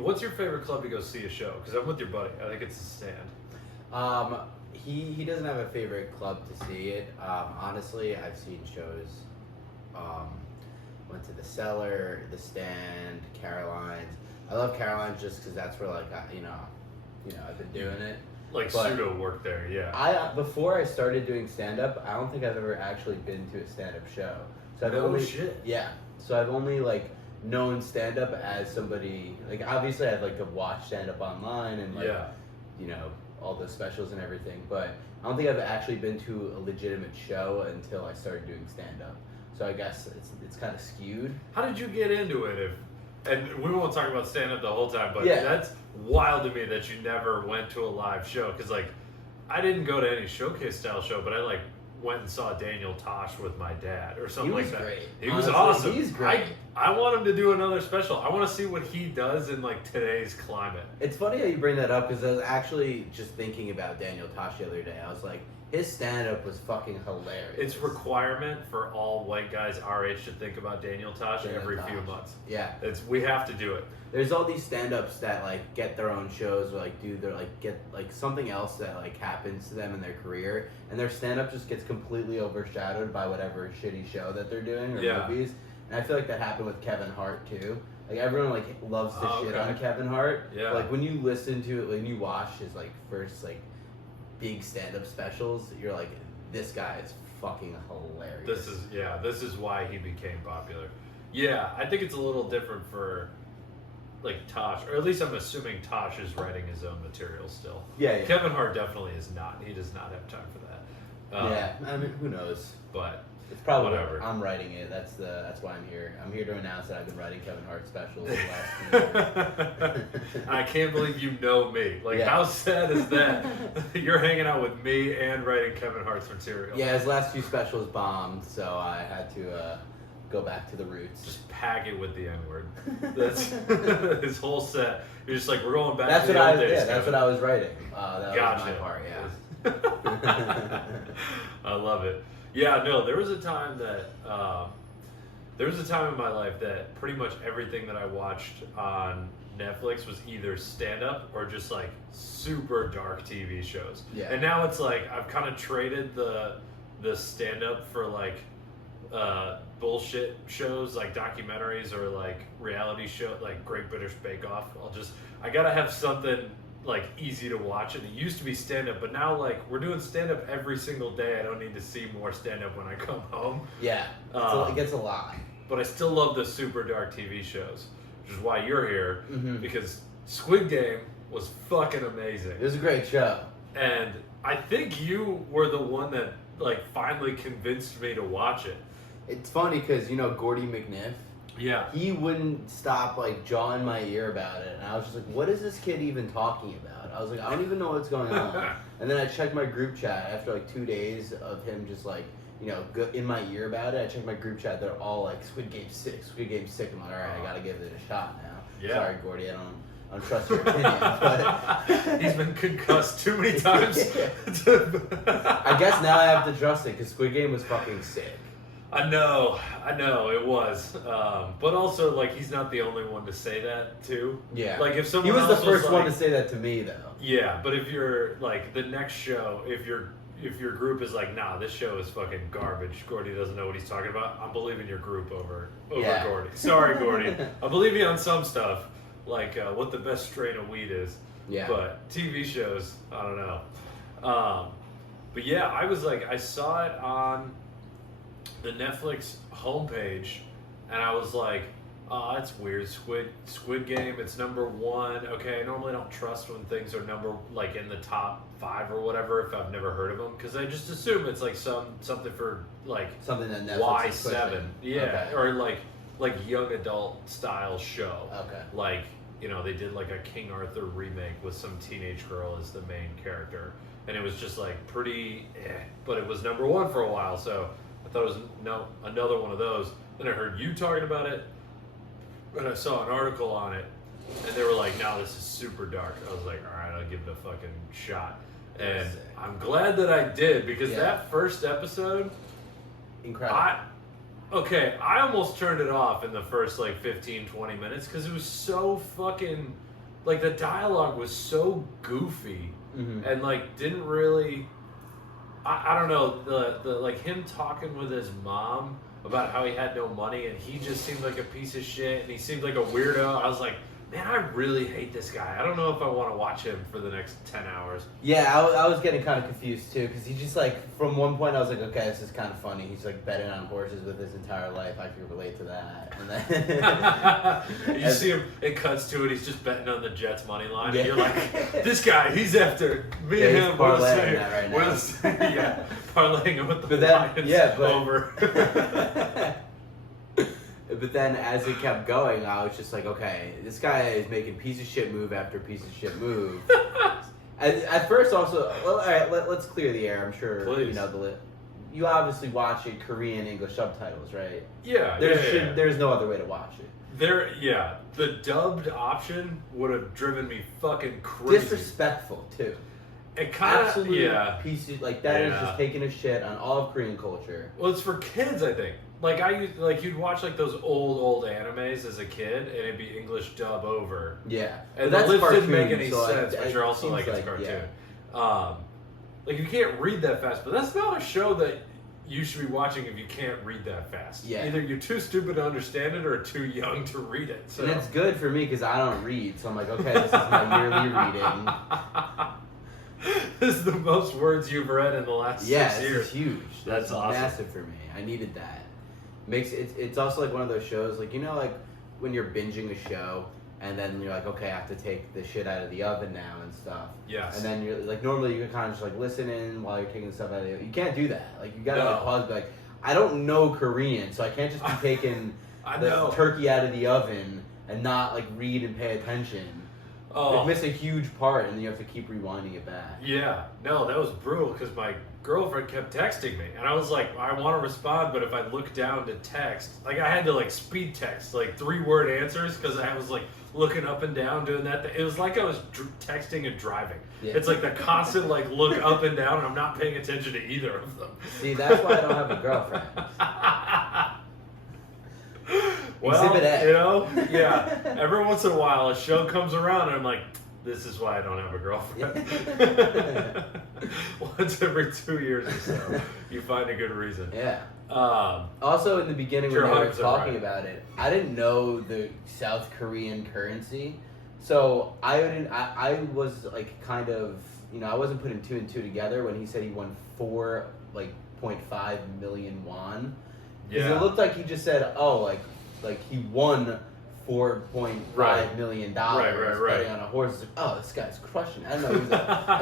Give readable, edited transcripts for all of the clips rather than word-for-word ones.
What's your favorite club to go see a show? Because I'm with your buddy. I think it's the Stand. He doesn't have a favorite club to see it. Honestly, I've seen shows. Went to the Cellar, the Stand, Caroline's. I love Caroline's just because that's where I've been doing it. Like pseudo work there, yeah. Before I started doing stand up, I don't think I've ever actually been to a stand up show. So Shit. Yeah. So I've only known stand up as somebody obviously I'd to watch stand up online and all the specials and everything, but I don't think I've actually been to a legitimate show until I started doing stand up. So I guess it's kind of skewed. How did you get into it? And we won't talk about stand up the whole time, but yeah. That's wild to me that you never went to a live show. Because I didn't go to any showcase style show, but I went and saw Daniel Tosh with my dad or something like that. Great. He was awesome. He's great. I want him to do another special. I want to see what he does in today's climate. It's funny how you bring that up because I was actually just thinking about Daniel Tosh the other day. I was like, his stand-up was fucking hilarious. It's requirement for all white guys our age to think about Daniel Tosh every few months. Yeah. We have to do it. There's all these stand-ups that get their own shows or do their get something else that happens to them in their career, and their stand-up just gets completely overshadowed by whatever shitty show that they're doing or movies. And I feel that happened with Kevin Hart too. Everyone loves to shit on Kevin Hart. Yeah. But when you listen to it, when you watch his first big stand-up specials, you're like, this guy is fucking hilarious. This is why he became popular. Yeah, I think it's a little different for Tosh, or at least I'm assuming Tosh is writing his own material still. Yeah. Kevin Hart definitely is not. He does not have time for that. Yeah, I mean, who knows? But it's probably whatever. I'm writing it. That's why I'm here. I'm here to announce that I've been writing Kevin Hart specials the last 2 years. I can't believe you know me. How sad is that? You're hanging out with me and writing Kevin Hart's material. Yeah, his last few specials bombed, so I had to go back to the roots. Just pack it with the N-word. That's his whole set. You're just we're going back that's to the old days. Yeah, that's what I was writing. That gotcha. was my part, yeah. I love it. Yeah, no, there was a time in my life that pretty much everything that I watched on Netflix was either stand-up or just super dark TV shows. Yeah. And now it's I've kind of traded the stand-up for bullshit shows documentaries or reality show Great British Bake Off. I gotta have something easy to watch, and it used to be stand-up, but now we're doing stand-up every single day. I don't need to see more stand-up when I come home. Yeah, it gets a lot. But I still love the super dark TV shows, which is why you're here, mm-hmm. because Squid Game was fucking amazing. It was a great show. And I think you were the one that finally convinced me to watch it. It's funny because Gordy McNiff. Yeah. He wouldn't stop jawing my ear about it, and I was just what is this kid even talking about? I was I don't even know what's going on. And then I checked my group chat after 2 days of him just in my ear about it. I checked my group chat. They're all Squid Game's sick. Squid Game's sick. I'm all right. I gotta give it a shot now. Yeah. Sorry, Gordy. I don't trust your opinion, but he's been concussed too many times. I guess now I have to trust it because Squid Game was fucking sick. I know, it was. But also, he's not the only one to say that, too. Yeah. If someone he was else the first one to say that to me, though. Yeah, but if you're, the next show, if your group is nah, this show is fucking garbage, Gordy doesn't know what he's talking about, I'm believing your group over yeah. Gordy. Sorry, Gordy. I believe you on some stuff, what the best strain of weed is. Yeah. But TV shows, I don't know. But yeah, I was I saw it on the Netflix homepage, and I was oh, that's weird. Squid Game, it's number 1. Okay, I normally don't trust when things are number in the top 5 or whatever if I've never heard of them, because I just assume it's something for something that Netflix is Y7, pushing. yeah, Okay. or young adult style show. Okay. They did a King Arthur remake with some teenage girl as the main character, and it was just pretty, but it was number 1 for a while, so I thought it was another one of those. Then I heard you talking about it, and I saw an article on it, and they were no, this is super dark. I was all right, I'll give it a fucking shot. And I'm glad that I did, because that first episode, incredible. I almost turned it off in the first 15, 20 minutes, because it was so fucking like the dialogue was so goofy Mm-hmm. and like didn't really. I don't know, the like him talking with his mom about how he had no money and he just seemed like a piece of shit and he seemed like a weirdo. I was like, man, I really hate this guy. I don't know if I want to watch him for the next 10 hours. Yeah, I was getting kind of confused too, because he just like, from one point I was like, okay, this is kind of funny. He's like betting on horses with his entire life. I can relate to that. And then You see him, it cuts to it, he's just betting on the Jets money line Yeah. and you're like, this guy, he's after me Yeah, and he's him. We're the parlaying same. that right We're now. the same. Yeah, parlaying him with the But then- Lions yeah, but- over. But then as it kept going, I was just like, okay, this guy is making piece of shit move after piece of shit move. At first, also, well, all right, let's clear the air. I'm sure Please. you know you obviously watch it Korean English subtitles, right? Yeah, There's no other way to watch it. The dubbed option would have driven me fucking crazy. Disrespectful too. It kind of, Absolute yeah. piece of, like that is Yeah. just taking a shit on all of Korean culture. Well, it's for kids, I think. Like you'd watch like those old animes as a kid, and it'd be English dub over. Yeah, And but the lips didn't make cartoon, any so sense, but it you're also seems like it's cartoon. yeah. Like you can't read that fast, but that's not a show that you should be watching if you can't read that fast. Yeah. Either you're too stupid to understand it or too young to read it. So And it's good for me because I don't read, so I'm like, okay, this is my yearly reading. This is the most words you've read in the last 6 Yeah, years. this is huge. That's awesome. Massive for me. I needed that. Makes it's also like one of those shows, like you know, like when you're binging a show and then you're like, okay, I have to take the shit out of the oven now and stuff. Yes. And then you're like, normally you can kind of just like listen in while you're taking stuff out of the oven. You can't do that. Like you gotta like No. pause, and be like, I don't know Korean, so I can't just be taking I the know. turkey out of the oven and not like read and pay attention. Oh. You miss a huge part, and then you have to keep rewinding it back. Yeah, no, that was brutal because my girlfriend kept texting me, and I was like, I want to respond, but if I look down to text, like I had to like speed text, like 3-word answers because I was like looking up and down doing that. It was like I was texting and driving. Yeah. It's like the constant like look up and down, and I'm not paying attention to either of them. See, that's why I don't have a girlfriend. Well, Exhibit A. you know, yeah. Every once in a while, a show comes around, and I'm like, this is why I don't have a girlfriend. Once every 2 years or so, you find a good reason. Yeah. Um, Also, in the beginning when You're they were 100% talking right. about it, I didn't know the South Korean currency, so I was like kind of, you know, I wasn't putting 2 and 2 together when he said he won 4.5 million won. Because Yeah. it looked like he just said, oh, like he won $4.5 Right. million Right. betting on a horse. It's like, oh, this guy's crushing. I didn't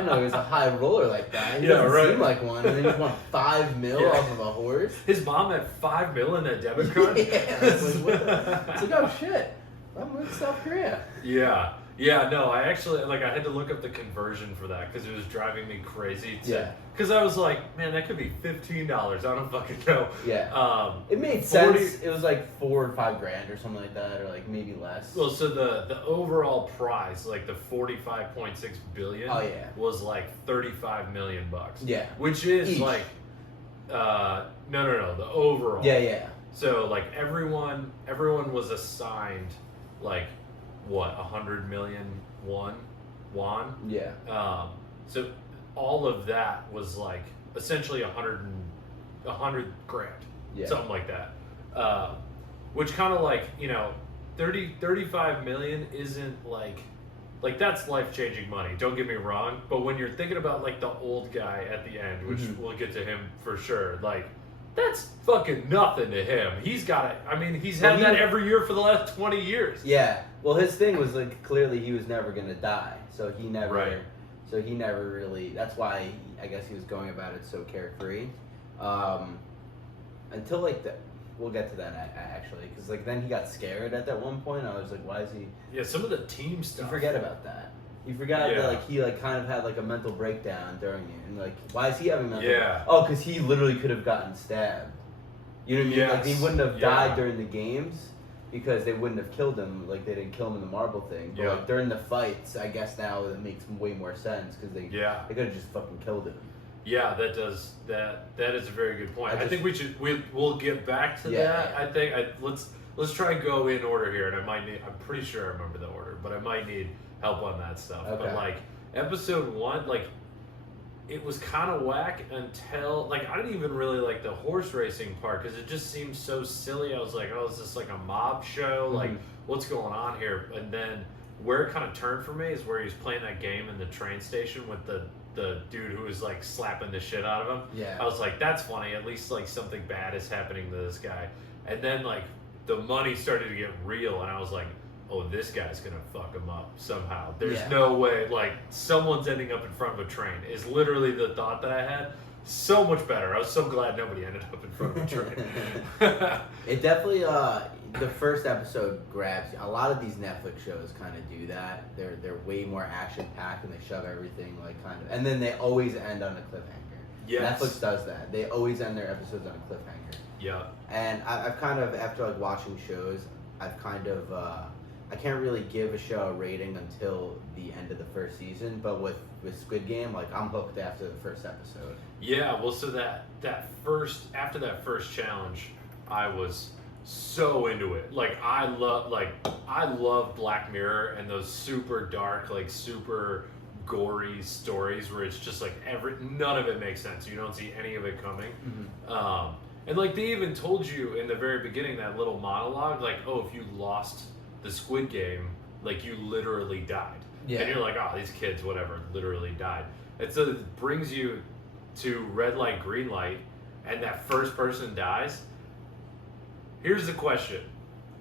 know he was a high roller like that. He Yeah, doesn't right. seem like one. And then he just won $5 million Yeah. off of a horse. His mom had $5 million in that debit card. Yeah, it's like, what the- it's like, oh shit, I'm in South Korea. Yeah, no, I actually, like, I had to look up the conversion for that because it was driving me crazy. Yeah. Because I was like, man, that could be $15. I don't fucking know. Yeah. It made 40 sense. It was like $4 or $5 grand or something like that, or like maybe less. Well, so the overall prize, like the 45.6 billion, Oh, yeah. was like 35 million bucks. Yeah. Which is Each. like, no, the overall. Yeah. So like everyone was assigned like what 100 million won. Yeah. So all of that was like essentially 100 grand, Yeah. something like that. Which kind of like, you know, 35 million isn't like that's life-changing money. Don't get me wrong, but when you're thinking about like the old guy at the end, which Mhm. we'll get to him for sure, like that's fucking nothing to him. He's got it. I mean, he's had Well, that every year for the last 20 years. Yeah. Well, his thing was like clearly he was never gonna die, so he never. Right. So he never really. That's why I guess he was going about it so carefree. Until like the. We'll get to that actually, because like then he got scared at that one point. I was like, why is he? Yeah, some of the team You stuff. forget about that. You forgot Yeah. that like he like kind of had like a mental breakdown during it, and like why is he having mental? Yeah. Oh, because he literally could have gotten stabbed. You know what I mean? Like he Yes. wouldn't have Yeah. died during the games because they wouldn't have killed him. Like they didn't kill him in the marble thing. But Yeah. like during the fights, I guess now it makes way more sense because they Yeah. could have just fucking killed him. Yeah, that does that. That is a very good point. I I think we'll get back to Yeah, that. yeah. I think let's try and go in order here, and I might need. I'm pretty sure I remember the order, but I might need help on that stuff. Okay. But like episode 1, like it was kind of whack until like I didn't even really like the horse racing part because it just seemed so silly. I was like, oh, is this like a mob show? Like, what's going on here? And then where it kind of turned for me is where he was playing that game in the train station with the dude who was like slapping the shit out of him. Yeah. I was like, that's funny. At least like something bad is happening to this guy. And then like the money started to get real, and I was like, oh, this guy's gonna fuck him up somehow. There's no way. Like someone's ending up in front of a train is literally the thought that I had. So much better. I was so glad nobody ended up in front of a train. It definitely, the first episode grabs you. A lot of these Netflix shows kind of do that. They're way more action packed and they shove everything like kind of, and then they always end on a cliffhanger. Yes. Netflix does that. They always end their episodes on a cliffhanger. Yeah. And I've kind of, after like watching shows, I've kind of, I can't really give a show a rating until the end of the first season, but with Squid Game, like I'm hooked after the first episode. Yeah, well, so after that first challenge, I was so into it. Like I love Black Mirror and those super dark, like super gory stories where it's just like none of it makes sense. You don't see any of it coming. And like they even told you in the very beginning, that little monologue, like, oh, if you lost the Squid Game, like you literally died. Yeah. And you're like, oh, these kids, whatever, literally died. And so it brings you to red light, green light, and that first person dies. Here's the question.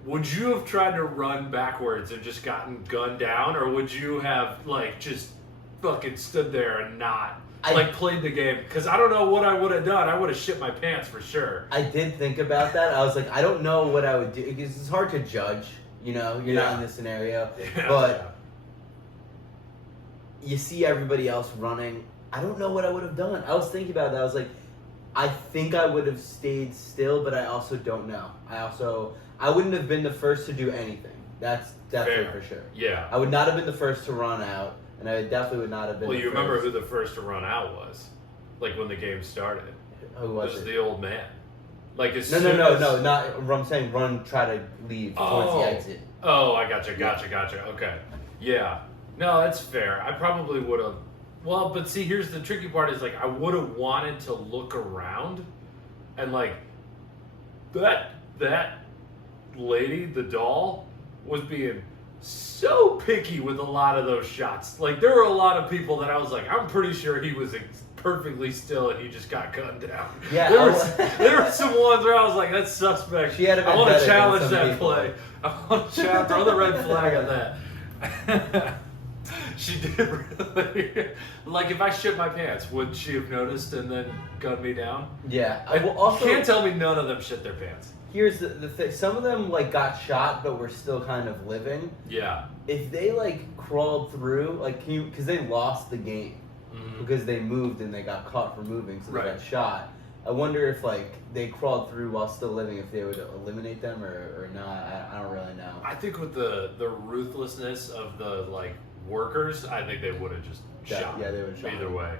Would you have tried to run backwards and just gotten gunned down, or would you have like just fucking stood there and not played the game? Because I don't know what I would have done. I would have shit my pants for sure. I did think about that. I was like, I don't know what I would do because it's hard to judge. You know, you're not in this scenario, but you see everybody else running. I don't know what I would have done. I was thinking about that. I was like, I think I would have stayed still, but I also don't know. I wouldn't have been the first to do anything. That's definitely for sure. Yeah. I would not have been the first to run out, and I definitely would not have been. Well, you remember who the first to run out was, like when the game started. Who was it? It was the old man. Like No, not. I'm saying run, try to leave towards the exit. Oh, I gotcha. Okay. Yeah. No, that's fair. I probably would have. Well, but see, here's the tricky part is like I would have wanted to look around and like that lady, the doll, was being so picky with a lot of those shots. Like there were a lot of people that I was like, I'm pretty sure he was perfectly still and he just got gunned down. Yeah, there were some ones where I was like, that's suspect. She had I want to challenge that play. I want to throw the red flag on that. She did really. Like if I shit my pants, would she have noticed and then gunned me down? Yeah. You can't tell me none of them shit their pants. Here's the thing. Some of them like got shot, but were still kind of living. Yeah. If they like crawled through, like, because they lost the game because they moved and they got caught for moving, so they got shot. I wonder if like they crawled through while still living, if they would eliminate them or not. I don't really know. I think with the ruthlessness of the like workers, I think they would have just shot. Yeah, they would have shot. Either way.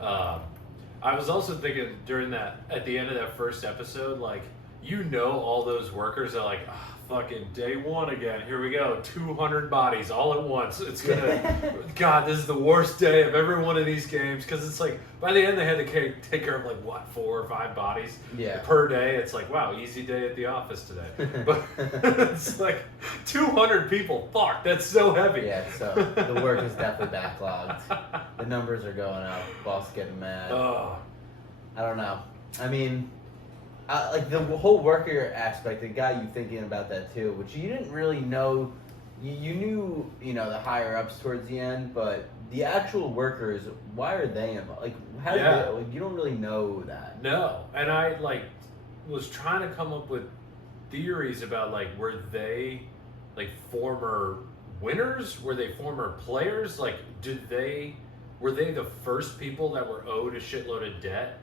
I was also thinking at the end of that first episode, like, all those workers are like, fucking day one again. Here we go. 200 bodies all at once. It's gonna, God, this is the worst day of every one of these games. Because it's like, by the end they had to take care of like, what, 4 or 5 bodies per day. It's like, wow, easy day at the office today. But it's like 200 people. Fuck, that's so heavy. Yeah, so the work is definitely backlogged. The numbers are going up. Boss getting mad. Oh. I don't know. I mean, like the whole worker aspect, it got you thinking about that too, which you didn't really know. You knew, the higher ups towards the end, but the actual workers, why are they involved? Like, how did they, like, you don't really know that. No, and I was trying to come up with theories about were they former winners? Were they former players? Like, were they the first people that were owed a shitload of debt?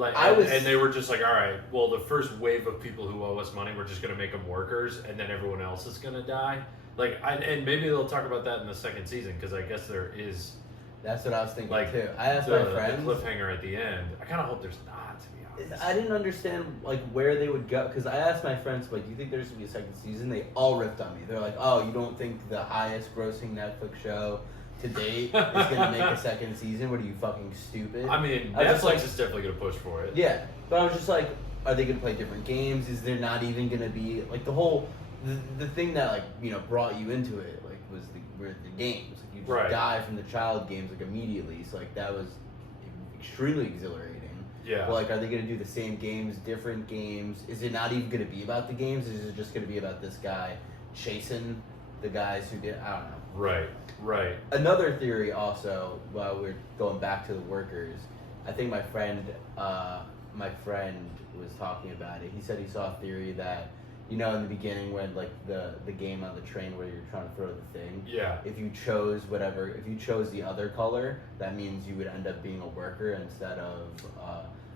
And they were just like, all right, well, the first wave of people who owe us money, we're just going to make them workers, and then everyone else is going to die. And maybe they'll talk about that in the second season, because I guess there is That's what I was thinking Like, too. I asked the, my friends. the cliffhanger at the end. I kind of hope there's not, to be honest. I didn't understand like where they would go because I asked my friends like, "Do you think there's gonna be a second season?" They all ripped on me. They're like, "Oh, you don't think the highest grossing Netflix show to date is gonna make a second season? What are you, fucking stupid?" I mean, I was just Netflix like- is definitely going to push for it. Yeah, but I was just like, are they gonna play different games? Is there not even gonna be like the thing that like brought you into it like was were the games. Like, you just Right. die from the child games like immediately. So like that was extremely exhilarating. Yeah. But like, are they gonna do the same games, different games? Is it not even gonna be about the games? Is it just gonna be about this guy chasing the guys who did? I don't know. Right. Right. Another theory also, while we're going back to the workers, I think my friend was talking about it. He said he saw a theory that, in the beginning when like the game on the train where you're trying to throw the thing, Yeah. if you chose the other color, that means you would end up being a worker instead of.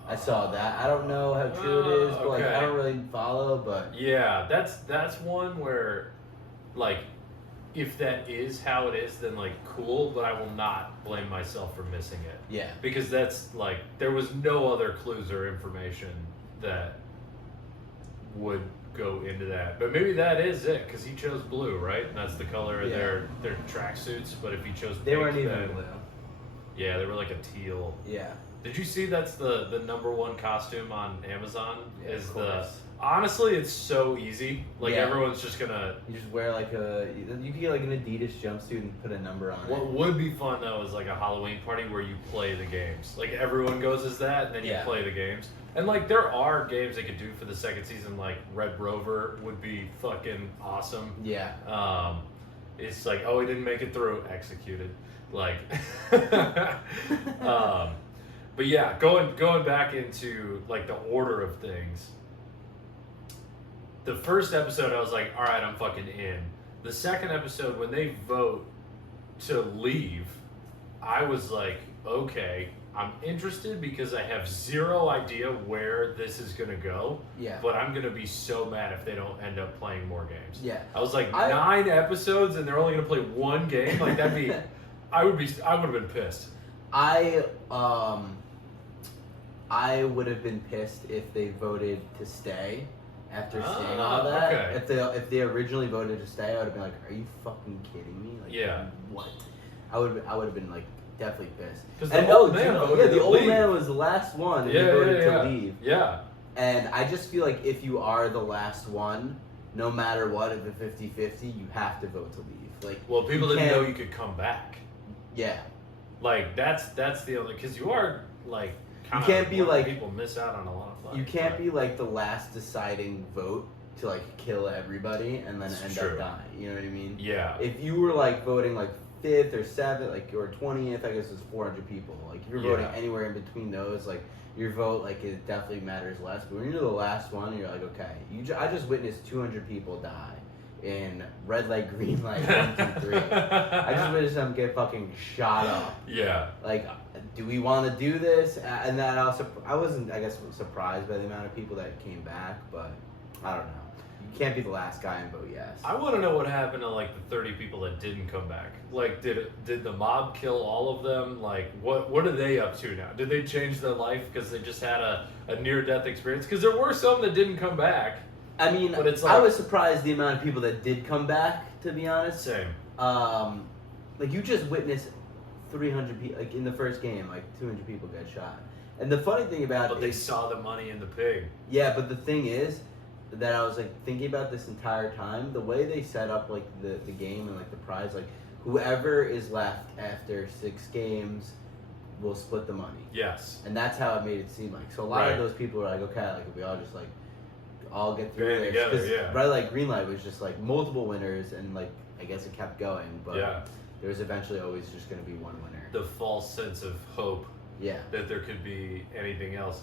I saw that. I don't know how true it is, but like okay. I don't really follow. But Yeah, that's one where, like, if that is how it is, then like cool, but I will not blame myself for missing it. yeah, Because that's like, there was no other clues or information that would go into that. But maybe that is it, because he chose blue, right? And that's the color of Yeah. their tracksuits. But if he chose pink, they weren't even then, blue. yeah, they were like a teal. Yeah, Did you see that's the #1 costume on Amazon? Yeah, Is of the course. honestly, it's so easy. Like Yeah. everyone's just gonna. you just wear like you could get like an Adidas jumpsuit and put a number on What it. would be fun though is like a Halloween party where you play the games. Like everyone goes as that, and then you Yeah. play the games. And like there are games they could do for the second season. Like Red Rover would be fucking awesome. Yeah, It's like, oh, he didn't make it through, executed. Like, but yeah, going back into like the order of things. The first episode, I was like, all right, I'm fucking in. The second episode, when they vote to leave, I was like, okay, I'm interested because I have zero idea where this is gonna go. yeah, But I'm gonna be so mad if they don't end up playing more games. yeah. I was like, I- 9 episodes and they're only gonna play one game. Like that'd be, I would have been pissed. I would have been pissed if they voted to stay after seeing Ah, all that. okay. If they originally voted to stay, I would have been like, "Are you fucking kidding me?" Like, Yeah. What? I would have been like definitely pissed. 'Cause the And old man voted yeah, to the old leave. man was the last one, and he Yeah, voted yeah, to leave. Yeah. And I just feel like if you are the last one, no matter what, if it's 50-50, you have to vote to leave. Like, Well, people you didn't know can't- you could come back. Yeah. Like that's the only, because you are like kind can't be like- people miss out on a lot of fun. You can't be like the last deciding vote to like kill everybody and then It's end true. up dying. You know what I mean? Yeah. If you were like voting like 5th or 7th, like or 20th, I guess it's 400 people. Like if you're voting Yeah. anywhere in between those, like your vote, like it definitely matters less. But when you're the last one, you're like, okay, I just witnessed 200 people die in red light, green light, 1, 2, 3. I just witnessed them get fucking shot up. Yeah. Like, do we want to do this? And that also, I wasn't, I guess, surprised by the amount of people that came back, but I don't know. You can't be the last guy and vote yes. I want to know what happened to like the 30 people that didn't come back. Like, did the mob kill all of them? Like, what are they up to now? Did they change their life because they just had a near-death experience? Because there were some that didn't come back. I mean, But it's I like- was surprised the amount of people that did come back, to be honest. Same. Like, you just witnessed 300 people, like, in the first game, like, 200 people got shot. And the funny thing about But it they is- saw the money in the pig. yeah, but the thing is that I was like thinking about this entire time, the way they set up like the game and like the prize, like whoever is left after 6 games will split the money. Yes. And that's how it made it seem like. So a lot Right. of those people were like, okay, like if we all just like all get through Band this. together, 'Cause yeah. Red Light, Green Light was just like multiple winners and like I guess it kept going, but Yeah. there was eventually always just gonna be one winner. The false sense of hope Yeah. that there could be anything else.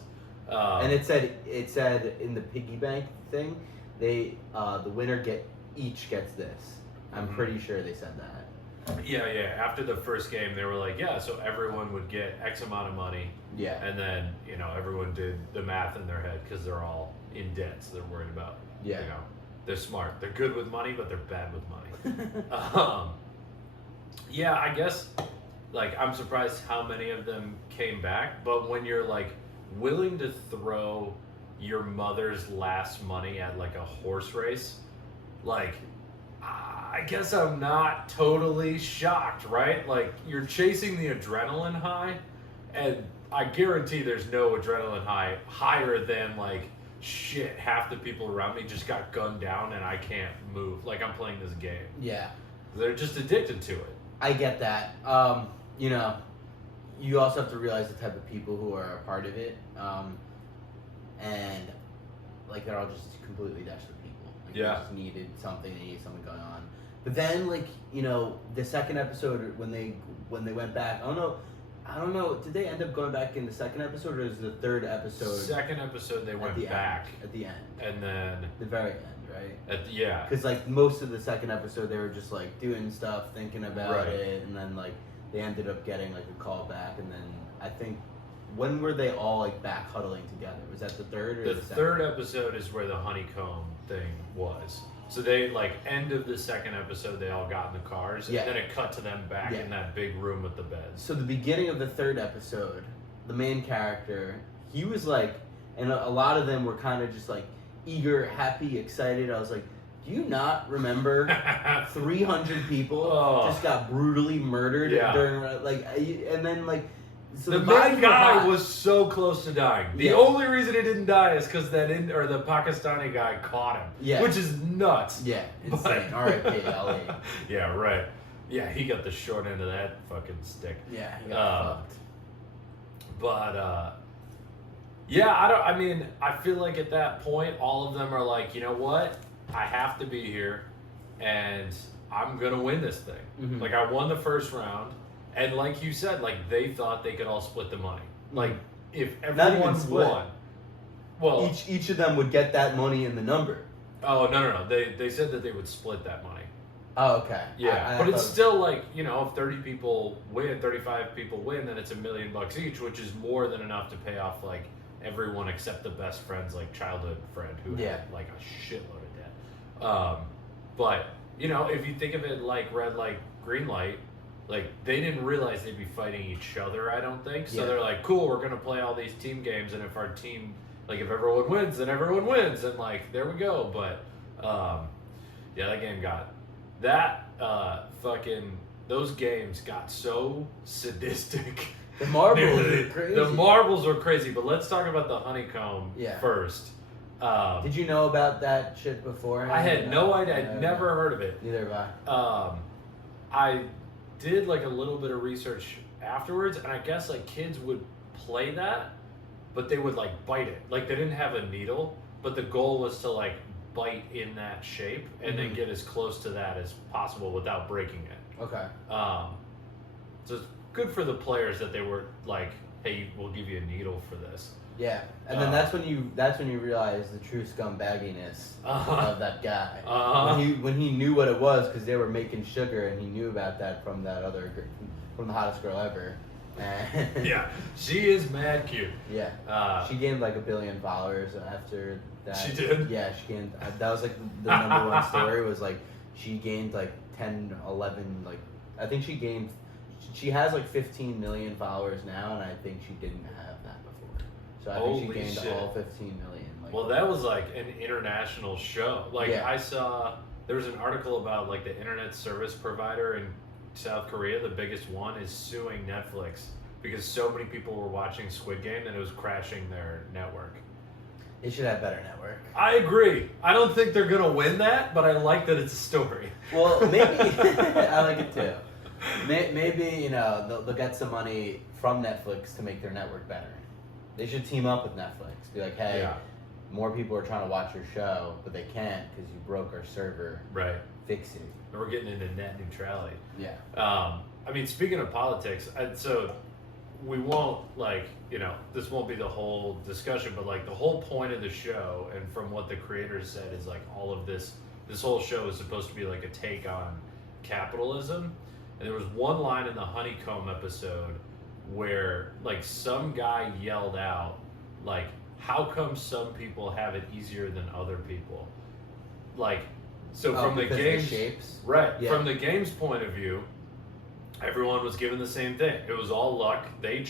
And it said in the piggy bank thing, they the winner each gets this. I'm Mhm. pretty sure they said that. Yeah. After the first game, they were like, yeah, so everyone would get X amount of money. Yeah. And then, everyone did the math in their head because they're all in debt, so they're worried about, Yeah. they're smart. They're good with money, but they're bad with money. Yeah, I guess like, I'm surprised how many of them came back. But when you're like willing to throw your mother's last money at like a horse race, like, I guess I'm not totally shocked, right? Like, you're chasing the adrenaline high, and I guarantee there's no adrenaline high higher than like, shit, half the people around me just got gunned down and I can't move. Like, I'm playing this game. Yeah. They're just addicted to it. I get that. You know, you also have to realize the type of people who are a part of it. And, like, they're all just completely desperate people. Like, Yeah. They just needed something, they needed something going on. But then, like, you know, the second episode, when they went back, I don't know, did they end up going back in the second episode, or is the third episode? Second episode, they went back. At the end. And then... The very end, right? Yeah. Because, like, most of the second episode, they were just, like, doing stuff, thinking about it, and then, like, they ended up getting, like, a call back, and then I think, when were they all, like, back huddling together? Was that the third or the second? The third episode is where the honeycomb thing was. So they, like, end of the second episode, they all got in the cars, and then it cut to them back in that big room with the beds. So the beginning of the third episode, the main character, he was like, and a lot of them were kind of just like eager, happy, excited. I was like, do you not remember 300 people just got brutally murdered during, like, and then like, so the main guy was so close to dying. The only reason he didn't die is because the Pakistani guy caught him, which is nuts. Yeah, insane. R.I.P. Ali. Yeah, right. Yeah, he got the short end of that fucking stick. Yeah, he got fucked. But I feel like at that point, all of them are like, you know what? I have to be here, and I'm gonna win this thing. Mm-hmm. Like, I won the first round. And like you said, like, they thought they could all split the money. Like, if everyone won, well, each of them would get that money in the number. Oh no! They said that they would split that money. Oh, okay. Yeah, but it's still like, you know, if 30 people win, 35 people win, then it's $1 million each, which is more than enough to pay off like everyone except the best friend's like childhood friend who had like a shitload of debt. But you know, if you think of it like red light, green light. Like, they didn't realize they'd be fighting each other, I don't think. So they're like, cool, we're going to play all these team games, and if our team, like, if everyone wins, then everyone wins. And, like, there we go. But, that game got... Those games got so sadistic. The marbles were crazy. The marbles were crazy, but let's talk about the honeycomb first. Did you know about that shit beforehand? I had no idea. I'd never heard of it. Neither have I did like a little bit of research afterwards, and I guess like kids would play that, but they would like bite it. Like, they didn't have a needle, but the goal was to like bite in that shape and then get as close to that as possible without breaking it. Okay. So it's good for the players that they were like, hey, we'll give you a needle for this. Yeah, and then that's when you realize the true scumbagginess of that guy. When he knew what it was, because they were making sugar, and he knew about that from from the hottest girl ever. And yeah, she is mad cute. Yeah, she gained like 1 billion followers after that. She did? Yeah, she gained. That was like the number one story was like she gained like 10, 11, like I think she gained. She has like 15 million followers now, and I think she didn't have that before. So I think she gained all 15 million. Like, well, that was like an international show. Like, I saw there was an article about like the internet service provider in South Korea, the biggest one, is suing Netflix because so many people were watching Squid Game that it was crashing their network. They should have better network. I agree. I don't think they're gonna win that, but I like that it's a story. Well, maybe I like it too. Maybe you know they'll get some money from Netflix to make their network better. They should team up with Netflix. Be like, hey, more people are trying to watch your show, but they can't because you broke our server. Right. Fix it. And we're getting into net neutrality. Yeah. I mean, speaking of politics, so we won't, like, you know, this won't be the whole discussion, but like the whole point of the show, and from what the creators said, is like all of this whole show is supposed to be like a take on capitalism. And there was one line in the honeycomb episode where like some guy yelled out, like, how come some people have it easier than other people? Like, so from the game's shapes? Right. Yeah. From the game's point of view, everyone was given the same thing. It was all luck. They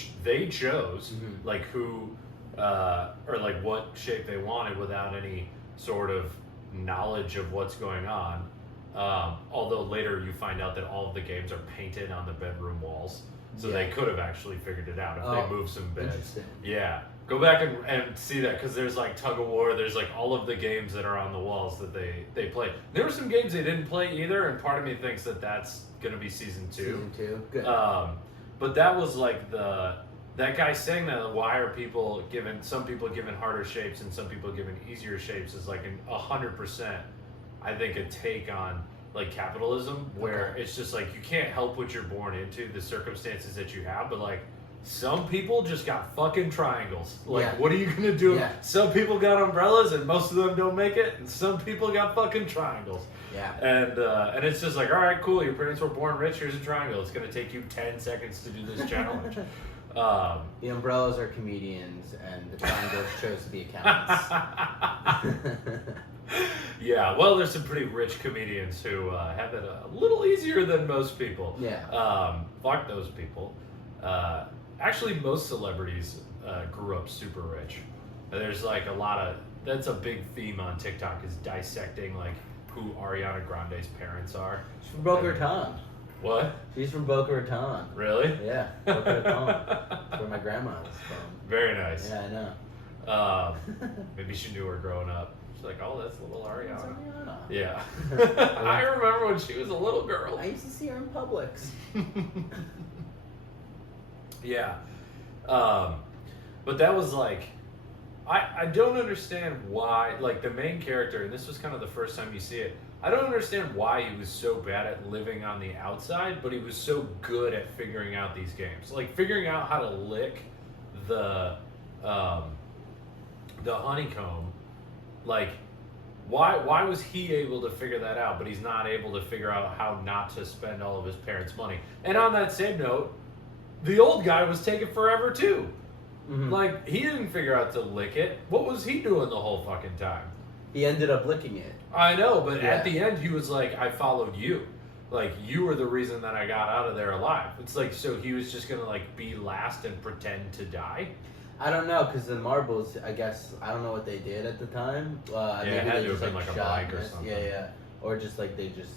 chose like who or like what shape they wanted without any sort of knowledge of what's going on. Although later you find out that all of the games are painted on the bedroom walls, so they could have actually figured it out if they moved some beds. Interesting. Yeah, go back and see that, because there's like tug of war. There's like all of the games that are on the walls that they played. There were some games they didn't play either, and part of me thinks that that's gonna be season 2. Season 2, good. But that was like that guy saying that why are some people given harder shapes and some people given easier shapes is like 100%. I think a take on like capitalism, where it's just like you can't help what you're born into, the circumstances that you have, but like some people just got fucking triangles. Like, what are you gonna do? Yeah. Some people got umbrellas and most of them don't make it, and some people got fucking triangles. Yeah. And it's just like, all right, cool, your parents were born rich, here's a triangle. It's gonna take you 10 seconds to do this challenge. The umbrellas are comedians, and the triangles chose to be accountants. Yeah, well, there's some pretty rich comedians who have it a little easier than most people. Yeah. Fuck those people. Actually, most celebrities grew up super rich. There's like that's a big theme on TikTok, is dissecting like who Ariana Grande's parents are. She's from Boca Raton. What? She's from Boca Raton. Really? Yeah, Boca Raton. That's where my grandma is from. Very nice. Yeah, I know. Maybe she knew her growing up. She's like, oh, that's little Ariana. Ariana. Yeah. I remember when she was a little girl. I used to see her in Publix. Yeah. But that was like, I don't understand why, like the main character, and this was kind of the first time you see it, I don't understand why he was so bad at living on the outside, but he was so good at figuring out these games. Like figuring out how to lick the honeycomb. Like, why was he able to figure that out, but he's not able to figure out how not to spend all of his parents' money? And on that same note, the old guy was taking forever too. Mm-hmm. Like, he didn't figure out to lick it. What was he doing the whole fucking time? He ended up licking it. I know, but at the end he was like, I followed you. Like, you were the reason that I got out of there alive. It's like, so he was just gonna like be last and pretend to die? I don't know, because the marbles, I guess, I don't know what they did at the time. Maybe it had they to have just been like a shot bike or something. Yeah. Or just like they just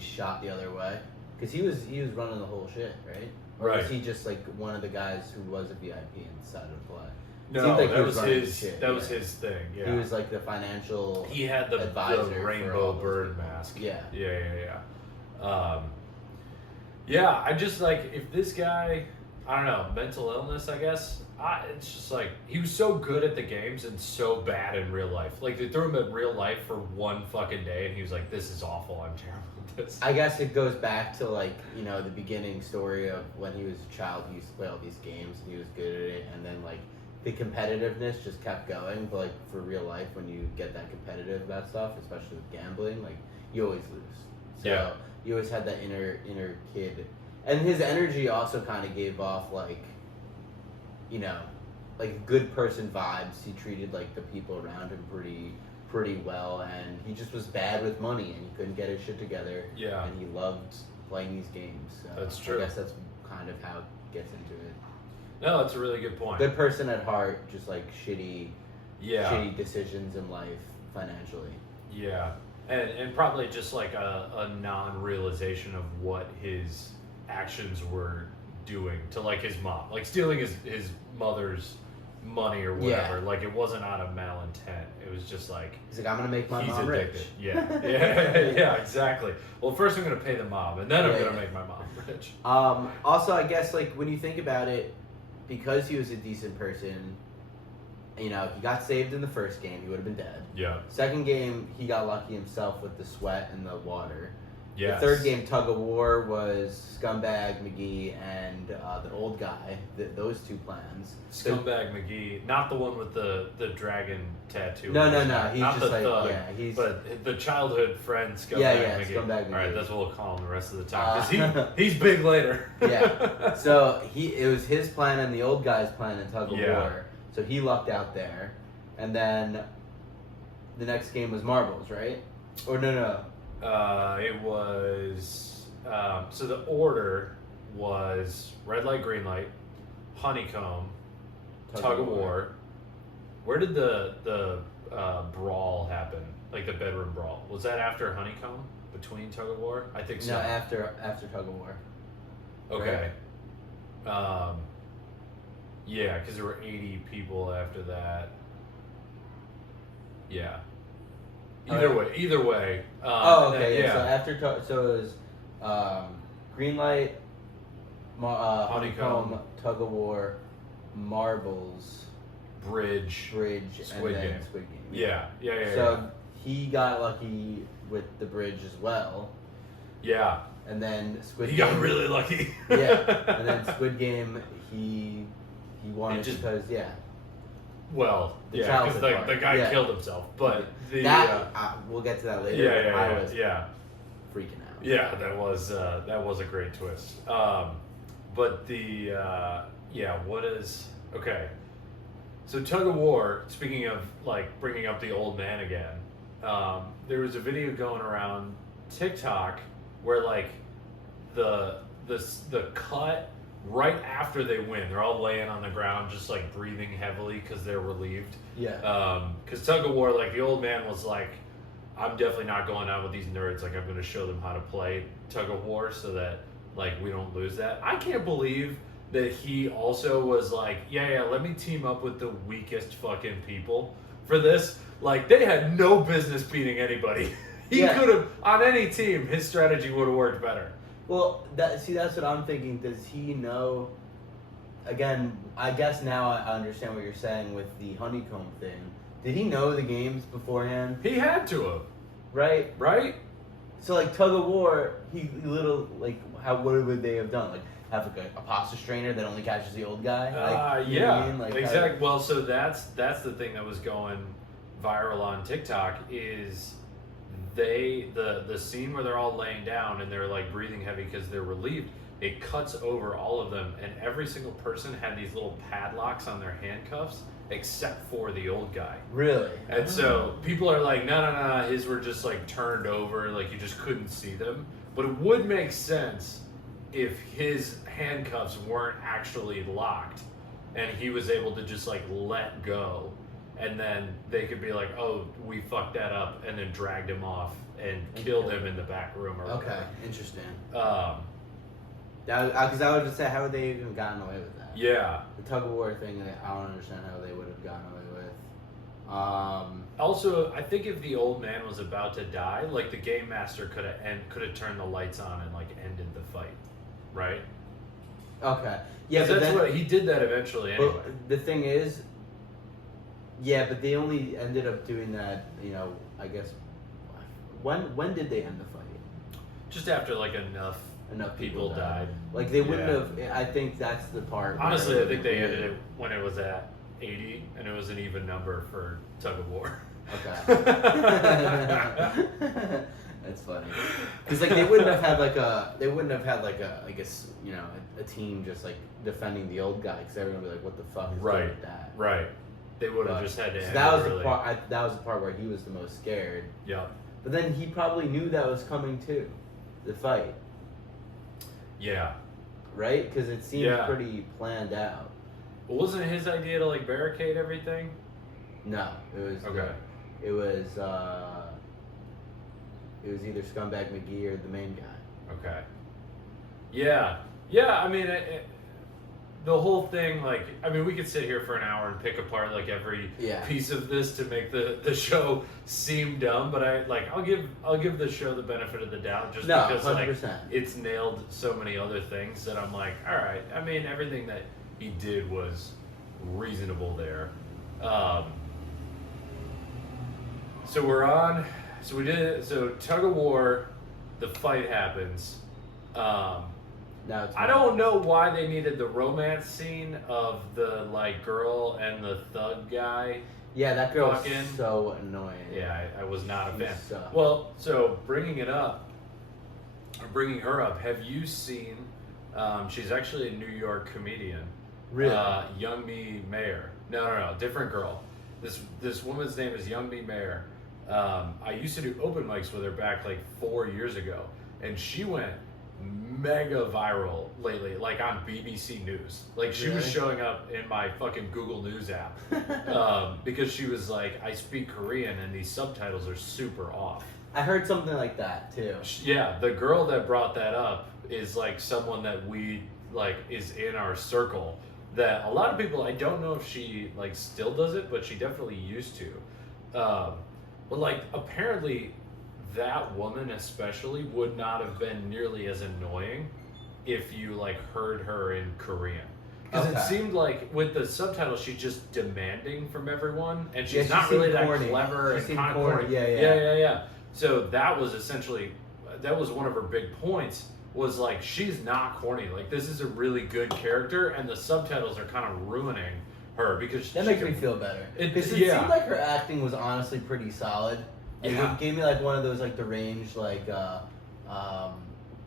shot the other way. Because he was running the whole shit, right? Or was he just like one of the guys who was a VIP and decided to play? No, like that was his. Shit, that was his thing. Yeah, he was like the financial. He had the rainbow bird mask. Yeah. Yeah, I just like, if this guy, I don't know, mental illness, I guess. It's just like, he was so good at the games and so bad in real life. Like, they threw him in real life for one fucking day, and he was like, "This is awful. I'm terrible at this." I guess it goes back to like, you know, the beginning story of when he was a child. He used to play all these games and he was good at it, and then like the competitiveness just kept going. But like for real life, when you get that competitive about stuff, especially with gambling, like you always lose. So you always had that inner kid, and his energy also kind of gave off like, you know, like good person vibes. He treated like the people around him pretty well, and he just was bad with money and he couldn't get his shit together. Yeah. And he loved playing these games. So that's true. I guess that's kind of how it gets into it. No, that's a really good point. Good person at heart, just like shitty decisions in life financially. Yeah. And probably just like a non-realization of what his actions were doing to like his mom, like stealing his mother's money or whatever. Like it wasn't out of malintent. It was just like, he's like, I'm gonna make my mom addicted. rich. Yeah, exactly. Well, first I'm gonna pay the mom, and then I'm gonna make my mom rich. Also, I guess like when you think about it, because he was a decent person, you know, he got saved in the first game. He would have been dead. Yeah. Second game, he got lucky himself with the sweat and the water. Yes. The third game, tug of war, was Scumbag McGee and the old guy. Those two plans. Scumbag McGee, not the one with the dragon tattoo. No. He's not just the like thug, but the childhood friend Scumbag McGee. Scumbag McGee. All right, that's what we'll call him the rest of the time because he's big later. Yeah. So it was his plan and the old guy's plan in tug of war. So he lucked out there, and then the next game was marbles, right? Or no. It was so the order was red light, green light, honeycomb, tug of war. Where did the brawl happen? Like the bedroom brawl? Was that after honeycomb? Between tug of war? I think so. No, after tug of war. Okay. Yeah, because there were 80 people after that. Yeah. Either way. Okay. Yeah. So after so it was green light, honeycomb, tug of war, marbles, Bridge, and Squid then Game. Squid Game. Yeah. So he got lucky with the bridge as well. Yeah. And then Squid He Game. got really lucky. Yeah. And then Squid Game, he won It it just- because Well, The yeah, childhood because part. the guy Yeah. killed himself. But the we'll get to that later. yeah, but I yeah, was yeah. freaking out. Yeah, that was a great twist. But the what is okay? So tug of war. Speaking of like bringing up the old man again, there was a video going around TikTok where like the cut right after they win, they're all laying on the ground just like breathing heavily because they're relieved. Yeah. Because tug of war, like the old man was like, I'm definitely not going out with these nerds. Like I'm going to show them how to play tug of war so that like we don't lose that. I can't believe that he also was like, yeah, let me team up with the weakest fucking people for this. Like they had no business beating anybody. He could have on any team. His strategy would have worked better. Well, that's what I'm thinking. Does he know? Again, I guess now I understand what you're saying with the honeycomb thing. Did he know the games beforehand? He had to have, Right. right? So like tug of war, he little like what would they have done? Like have like a pasta strainer that only catches the old guy? Like, you know what I mean? Like, exactly. Well, so that's the thing that was going viral on TikTok is the scene where they're all laying down and they're like breathing heavy because they're relieved. It cuts over all of them, and every single person had these little padlocks on their handcuffs, except for the old guy. Really? And so people are like, no, his were just like turned over, like you just couldn't see them. But it would make sense if his handcuffs weren't actually locked and he was able to just like let go. And then they could be like, oh, we fucked that up, and then dragged him off and killed him in the back room or Okay, whatever. interesting. Um, Because I would just say, how would they even gotten away with that? yeah. The tug of war thing, I don't understand how they would have gotten away with. Also, I think if the old man was about to die, like the game master could have turned the lights on and like ended the fight, right? Okay. Yeah, 'Cause but that's then, what he did that eventually anyway. but the thing is, yeah, but they only ended up doing that, I guess. When did they end the fight? Just after like enough people died. Like they wouldn't Yeah. have. I think that's the part. Honestly, where I think they ended it when it was at 80, and it was an even number for tug of war. Okay. That's funny. Because like they wouldn't have had like a a team just like defending the old guy, because everyone would be like, what the fuck is Right. good with that? Right. They would have But- just had to so end that it was early. the part. That was the part where he was the most scared. Yeah. But then he probably knew that was coming too, the fight, Yeah. right? Because it seemed Yeah. pretty planned out. Well, wasn't it his idea to like barricade everything? No, it was Okay. It was either Scumbag McGee or the main guy. Okay. Yeah. Yeah, I mean, the whole thing, like, I mean, we could sit here for an hour and pick apart, like, every Yeah. piece of this to make the show seem dumb, but I'll give the show the benefit of the doubt just No, because, 100%. like, it's nailed so many other things that I'm like, all right, I mean, everything that he did was reasonable there. So tug of war, the fight happens. Now it's I don't know why they needed the romance scene of the like girl and the thug guy. Yeah, that girl was fucking- so annoying. Yeah, I was not a She fan. sucked. Well, so bringing her up, have you seen? She's actually a New York comedian. Really? Young Me Mayer. No, different girl. This woman's name is Young Me Mayer. I used to do open mics with her back like 4 years ago, and she went mega viral lately, like on BBC News. Like she was Really? showing up in my fucking Google News app because she was like, I speak Korean and these subtitles are super off. I heard something like that too. Yeah, the girl that brought that up is like someone that we like is in our circle that a lot of people, I don't know if she like still does it, but she definitely used to. But like apparently that woman especially would not have been nearly as annoying if you like heard her in Korean. Because it seemed like with the subtitles she's just demanding from everyone and she's not really that clever and kind of corny. Yeah. So that was essentially, that was one of her big points, was like, she's not corny. Like, this is a really good character, and the subtitles are kind of ruining her because that makes me feel better. Because it seemed like her acting was honestly pretty solid. It gave me like one of those like deranged like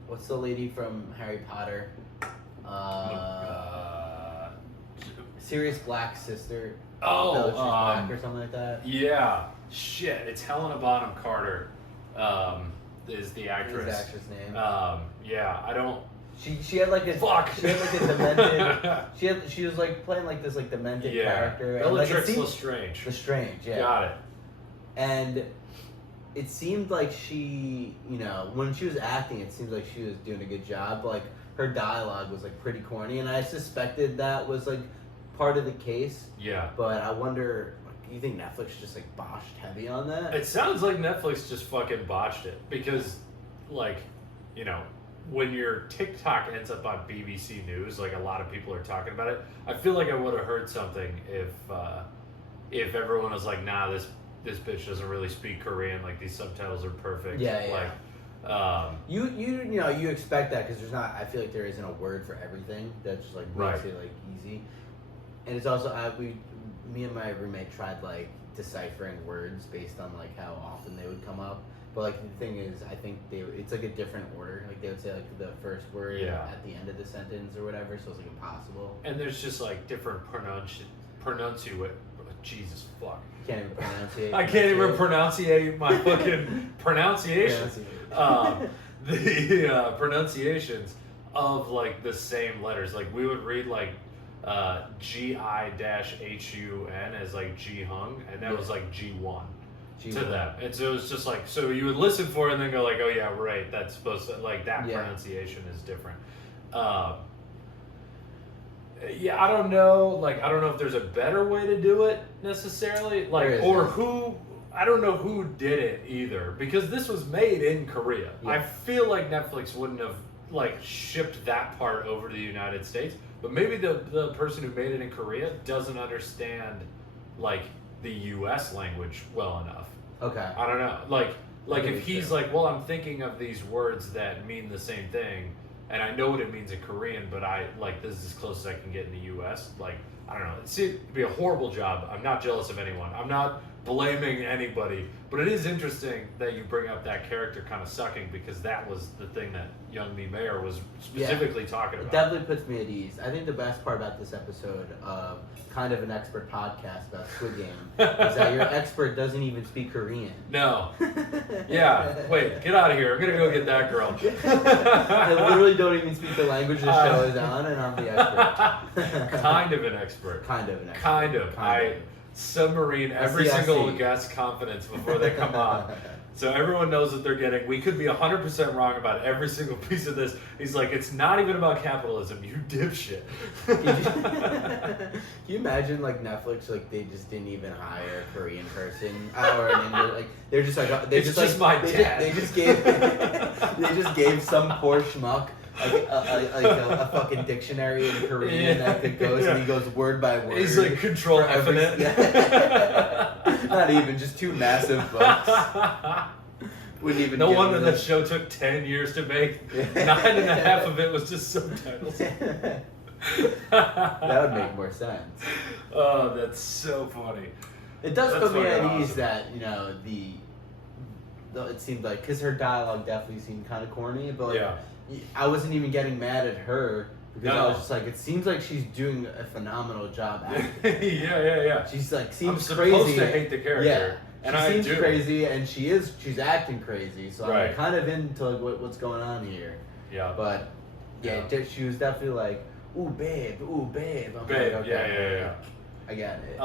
what's the lady from Harry Potter? Sirius Black's sister. She's black or something like that. Yeah. Shit, it's Helena Bonham Carter. Is the actress. Is the actress name. Yeah, I don't. She had like a She had like a demented. She was like playing like this like demented character. Bellatrix Lestrange. Lestrange, yeah. Got it. And it seemed like she, you know, when she was acting, it seemed like she was doing a good job. But, like her dialogue was like pretty corny, and I suspected that was like part of the case. Yeah. But I wonder. You think Netflix just like botched heavy on that? It sounds like Netflix just fucking botched it because, like, you know, when your TikTok ends up on BBC News, like a lot of people are talking about it. I feel like I would have heard something if everyone was like, nah, this bitch doesn't really speak Korean. Like these subtitles are perfect. Yeah. Like, you know you expect that because there's not. I feel like there isn't a word for everything that just like makes it like easy. And it's also me and my roommate tried like deciphering words based on like how often they would come up, but like the thing is, I think it's like a different order. Like they would say like the first word at the end of the sentence or whatever, so it's like impossible. And there's just like different Jesus fuck. You can't even pronunciate. I can't even pronunciate my fucking pronunciation. The pronunciations of like the same letters. Like we would read like G-I-H-U-N as like Ji-hung, and that was like G1 to them. And so it was just like, so you would listen for it and then go like, oh yeah, right, that's supposed to, like that pronunciation is different. Yeah, I don't know if there's a better way to do it necessarily, like, or who, I don't know who did it either, because this was made in Korea. I feel like Netflix wouldn't have like shipped that part over to the United States. But maybe the person who made it in Korea doesn't understand like the U.S. language well enough. Okay. I don't know. Like if he's like, well, I'm thinking of these words that mean the same thing, and I know what it means in Korean, but I like this is as close as I can get in the U.S. Like I don't know. It'd be a horrible job. I'm not jealous of anyone. I'm not blaming anybody, but it is interesting that you bring up that character kind of sucking because that was the thing that Young Mi Mayer was specifically talking about. It definitely puts me at ease. I think the best part about this episode of kind of an expert podcast about Squid Game is that your expert doesn't even speak Korean. No. Yeah. Wait, get out of here. I'm going to go get that girl. I literally don't even speak the language the show is on, and I'm the expert. Kind of an expert. Kind of an expert. Kind of. I submarine every single guest's confidence before they come on. So everyone knows what they're getting. We could be 100% wrong about every single piece of this. He's like, it's not even about capitalism, you dipshit. Can you imagine like Netflix, like they just didn't even hire a Korean person or an English, like they're just like they just gave some poor schmuck like a fucking dictionary in Korean that could go, and he goes word by word. He's like control F in it. Not even, just two massive books. Wouldn't even. No wonder that show took 10 years to make. 9.5 of it was just subtitles. That would make more sense. Oh, that's so funny. It does put me at ease that, you know, it seemed like, because her dialogue definitely seemed kind of corny, but like, I wasn't even getting mad at her because I was just like, it seems like she's doing a phenomenal job acting. Yeah. She's like, seems I'm crazy. I'm supposed to hate the character. Yeah. And she seems crazy, and she's acting crazy, so right. I'm kind of into like what's going on here. Yeah. But Yeah, she was definitely like, ooh, babe. I'm Babe, like, okay, yeah. I get it.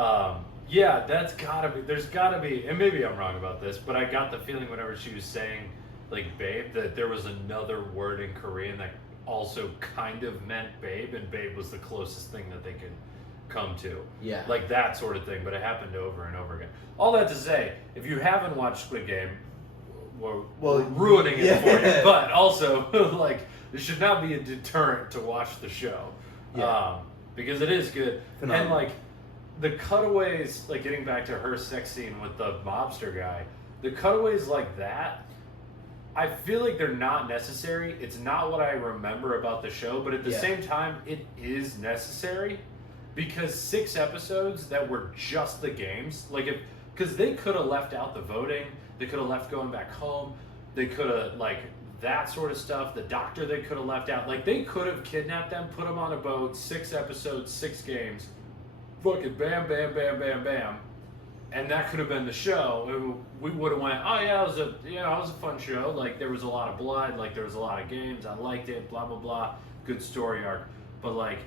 Yeah, that's gotta be. There's gotta be, and maybe I'm wrong about this, but I got the feeling whenever she was saying, like, babe, that there was another word in Korean that also kind of meant babe, and babe was the closest thing that they could come to. Yeah. Like that sort of thing, but it happened over and over again. All that to say, if you haven't watched Squid Game, we're ruining it for you, but also, like, it should not be a deterrent to watch the show. Yeah. Because it is good. Phenomenal. And, like, the cutaways, like, getting back to her sex scene with the mobster guy, the cutaways like that, I feel like they're not necessary. It's not what I remember about the show, but at the same time, it is necessary. Because 6 episodes that were just the games, like, because they could have left out the voting, they could have left going back home, they could have, like, that sort of stuff, the doctor they could have left out, like, they could have kidnapped them, put them on a boat, 6 episodes, 6 games, fucking bam, bam, bam, bam, bam, and that could have been the show. We would have went, oh yeah, it was a fun show, like, there was a lot of blood, like, there was a lot of games, I liked it, blah, blah, blah, good story arc, but, like,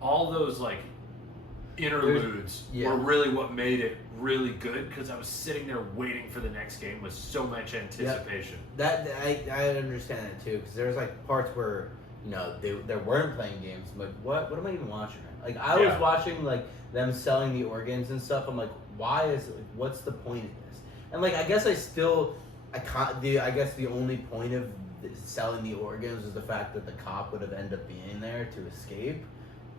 all those, like, interludes were really what made it really good, because I was sitting there waiting for the next game with so much anticipation. That I understand that too, because there's like parts where they weren't playing games. I'm like, what am I even watching? Like I was watching like them selling the organs and stuff. I'm like, what's the point of this? And like I guess I guess the only point of selling the organs was the fact that the cop would have ended up being there to escape.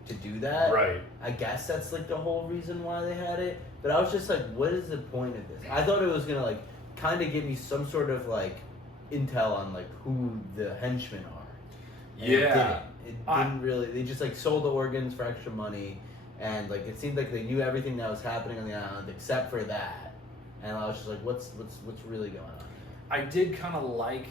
To do that, right? I guess that's like the whole reason why they had it. But I was just like, what is the point of this? I thought it was gonna like kind of give me some sort of like intel on like who the henchmen are. And it didn't really. They just like sold the organs for extra money, and like it seemed like they knew everything that was happening on the island except for that. And I was just like, what's really going on? I did kind of like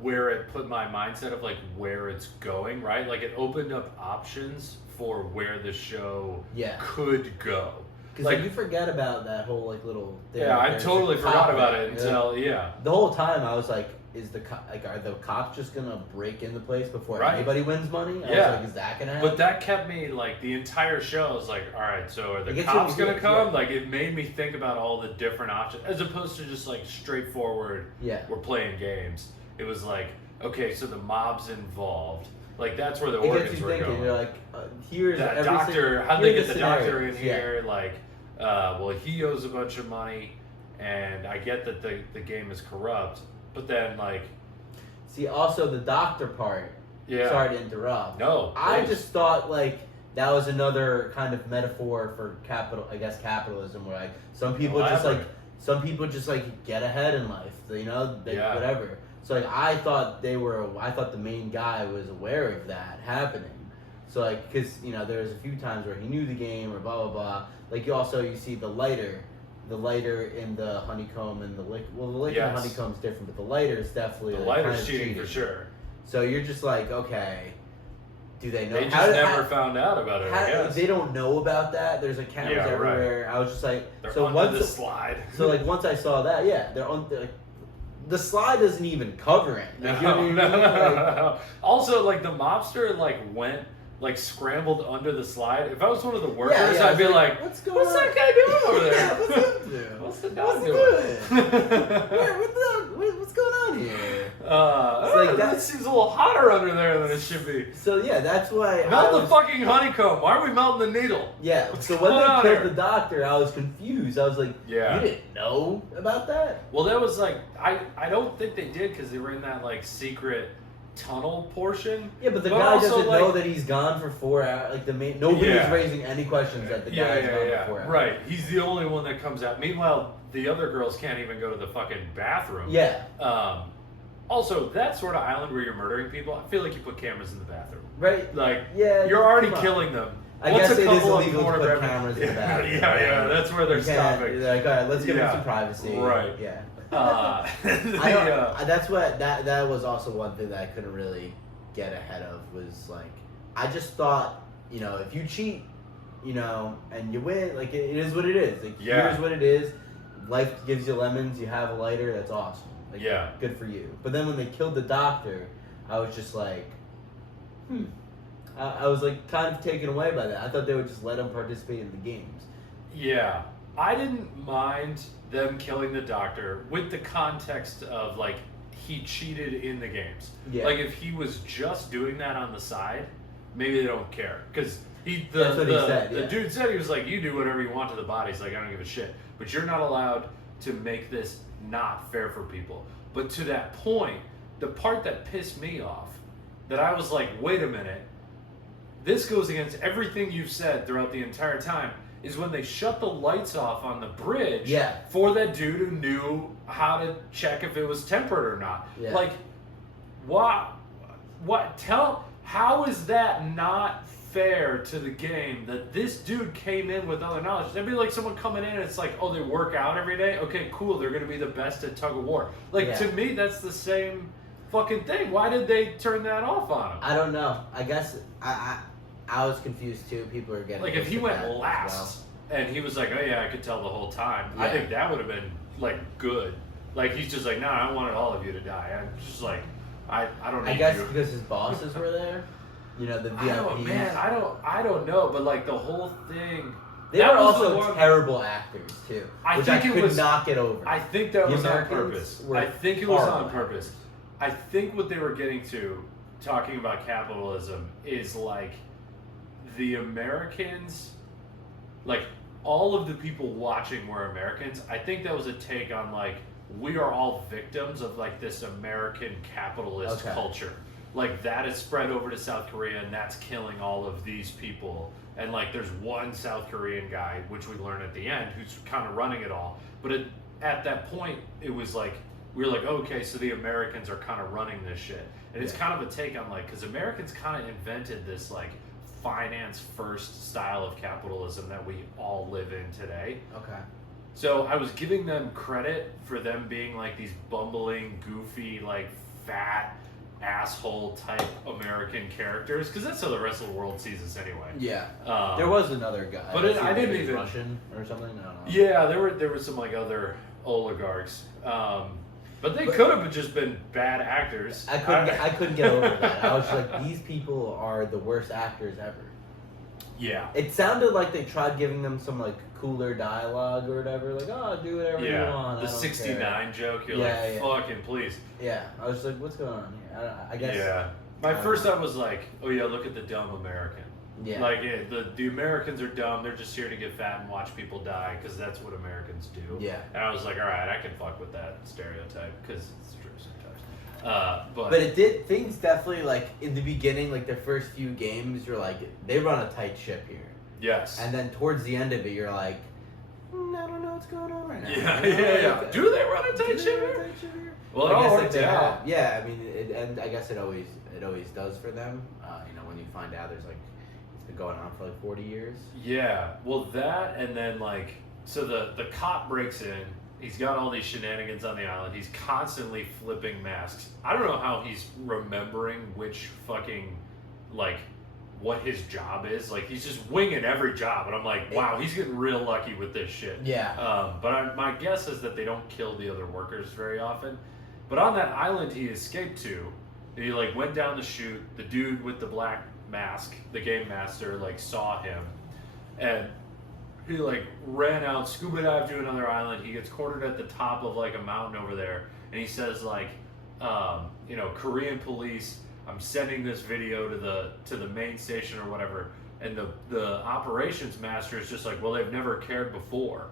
where it put my mindset of like where it's going, right? Like it opened up options for where the show could go. Because like you forget about that whole like little thing. Yeah, I totally forgot about it until the whole time I was like, are the cops just gonna break into the place before anybody wins money? I was like, is that gonna happen? But that kept me like the entire show. I was like, all right, so are the cops gonna come? Yeah. Like it made me think about all the different options as opposed to just like straightforward. Yeah, we're playing games. It was like, okay, so the mob's involved. Like that's where the organs were going. You're like, here's that doctor. How'd they get the doctor in here? Like, well, he owes a bunch of money, and I get that the game is corrupt, but then like, see, also the doctor part. Yeah. Sorry to interrupt. No, I just thought like that was another kind of metaphor for capitalism, where like some people just get ahead in life. Whatever. So like I thought the main guy was aware of that happening. So like, cause there was a few times where he knew the game or blah blah blah. Like you see the lighter in the honeycomb and the liquor. Well, the liquor and honeycomb's different, but the lighter is definitely the lighter's cheating for sure. So you're just like, okay, do they know? They just never found out about it. I guess they don't know about that. There's like cameras everywhere. Right. I was just like, they're under the slide. So like once I saw that, they're on. The slide doesn't even cover it. Like, no. Also, like the mobster went scrambled under the slide. If I was one of the workers, I'd be like, what's that guy doing over there? What's the dog doing? What's going on here? That seems a little hotter under there than it should be. So that's why melt the fucking honeycomb. Why are we melting the needle? Yeah. So when they killed the doctor, I was confused. I was like, you didn't know about that? Well, that was like I don't think they did because they were in that like secret tunnel portion. Yeah, but the guy doesn't know that he's gone for 4 hours. Like nobody's raising any questions that the guy's gone for 4 hours. Right. He's the only one that comes out. Meanwhile, the other girls can't even go to the fucking bathroom. Yeah. Also, that sort of island where you're murdering people, I feel like you put cameras in the bathroom. Right. Like, you're already killing them. I guess it is illegal to put cameras in the bathroom. Yeah, that's where they're stopping. Like, all right, let's give them some privacy. Right. Yeah. That's what that was also one thing that I couldn't really get ahead of was like I just thought if you cheat and you win, like it is what it is. Like here's what it is. Life gives you lemons. You have a lighter. That's awesome. Like, good for you. But then when they killed the doctor, I was just like, I was like kind of taken away by that. I thought they would just let him participate in the games. Yeah, I didn't mind them killing the doctor with the context of like he cheated in the games. Yeah. Like if he was just doing that on the side, maybe they don't care because That's what he said, the yeah. dude said he was like, you do whatever you want to the bodies. Like I don't give a shit, but you're not allowed to make this not fair for people. But to that point, the part that pissed me off, that I was like, wait a minute, this goes against everything you've said throughout the entire time, is when they shut the lights off on the bridge for that dude who knew how to check if it was tempered or not. Yeah. Like, how is that not fair to the game that this dude came in with other knowledge? That'd be like someone coming in and it's like, oh, they work out every day? Okay, cool, they're going to be the best at tug of war. Like, to me, that's the same fucking thing. Why did they turn that off on him? I don't know. I guess I was confused too. People are getting like if he went last and he was like, oh yeah, I could tell the whole time. I think that would have been like good. Like he's just like, nah, I wanted all of you to die. I'm just like, I don't need I guess you. because his bosses were there. You know, the VIPs. I don't know, but like the whole thing. They were also terrible actors too, which I could not get over. I think that was on Americans purpose. I think it was on purpose. I think what they were getting to, talking about capitalism, is like the Americans, like all of the people watching were Americans. I think that was a take on like, we are all victims of like this American capitalist culture. Like that is spread over to South Korea and that's killing all of these people. And like there's one South Korean guy, which we learn at the end, who's kind of running it all. But at that point, it was like, we were like, okay, so the Americans are kind of running this shit. And it's kind of a take on like, because Americans kind of invented this like finance first style of capitalism that we all live in today. Okay. So I was giving them credit for them being like these bumbling, goofy, like fat asshole type American characters, because that's how the rest of the world sees us anyway. Yeah. There was another guy. But I didn't even Russian or something. I don't know. Yeah, there were some like other oligarchs. But they could have just been bad actors. I couldn't get over that. I was like, these people are the worst actors ever. Yeah. It sounded like they tried giving them some like cooler dialogue or whatever. Like, oh, do whatever you want. The 69 joke. You're like, fucking please. Yeah. I was like, what's going on here? I guess. Yeah. My first thought was like, oh yeah, look at the dumb American. Yeah. Like the Americans are dumb. They're just here to get fat and watch people die because that's what Americans do. Yeah. And I was like, all right, I can fuck with that stereotype because it's true sometimes. But it did things definitely like in the beginning, like their first few games, you're like they run a tight ship here. Yes. And then towards the end of it, you're like, I don't know what's going on right now. Yeah. Do they run a tight ship here? Well, it all worked out. Yeah, I mean, and I guess it always does for them. When you find out there's like. Been going on for like 40 years. Yeah, well that, and then like, so the cop breaks in, he's got all these shenanigans on the island, he's constantly flipping masks. I don't know how he's remembering which fucking, like, what his job is. Like, he's just winging every job, and I'm like, wow, he's getting real lucky with this shit. Yeah. But my guess is that they don't kill the other workers very often. But on that island he escaped to, he like went down the chute, the dude with the black mask, the game master, like saw him, and he like ran out, scuba dived to another island. He gets cornered at the top of like a mountain over there, and he says like, Korean police, I'm sending this video to the main station or whatever. And the operations master is just like, well, they've never cared before.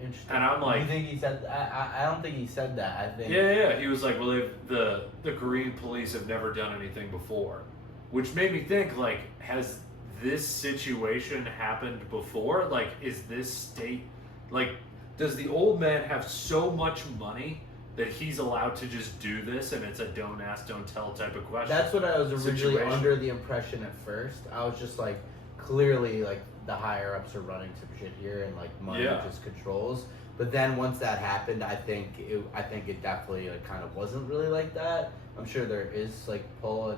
Interesting. And I'm like, you think he said? I don't think he said that. I think. Yeah. He was like, well, the Korean police have never done anything before. Which made me think, like, has this situation happened before? Like, is this state, like, does the old man have so much money that he's allowed to just do this and it's a don't ask, don't tell type of question? That's what I was originally under the impression at first. I was just like, clearly, like, the higher-ups are running some shit here and, like, money just controls. But then once that happened, I think it definitely, like, kind of wasn't really like that. I'm sure there is, like, pull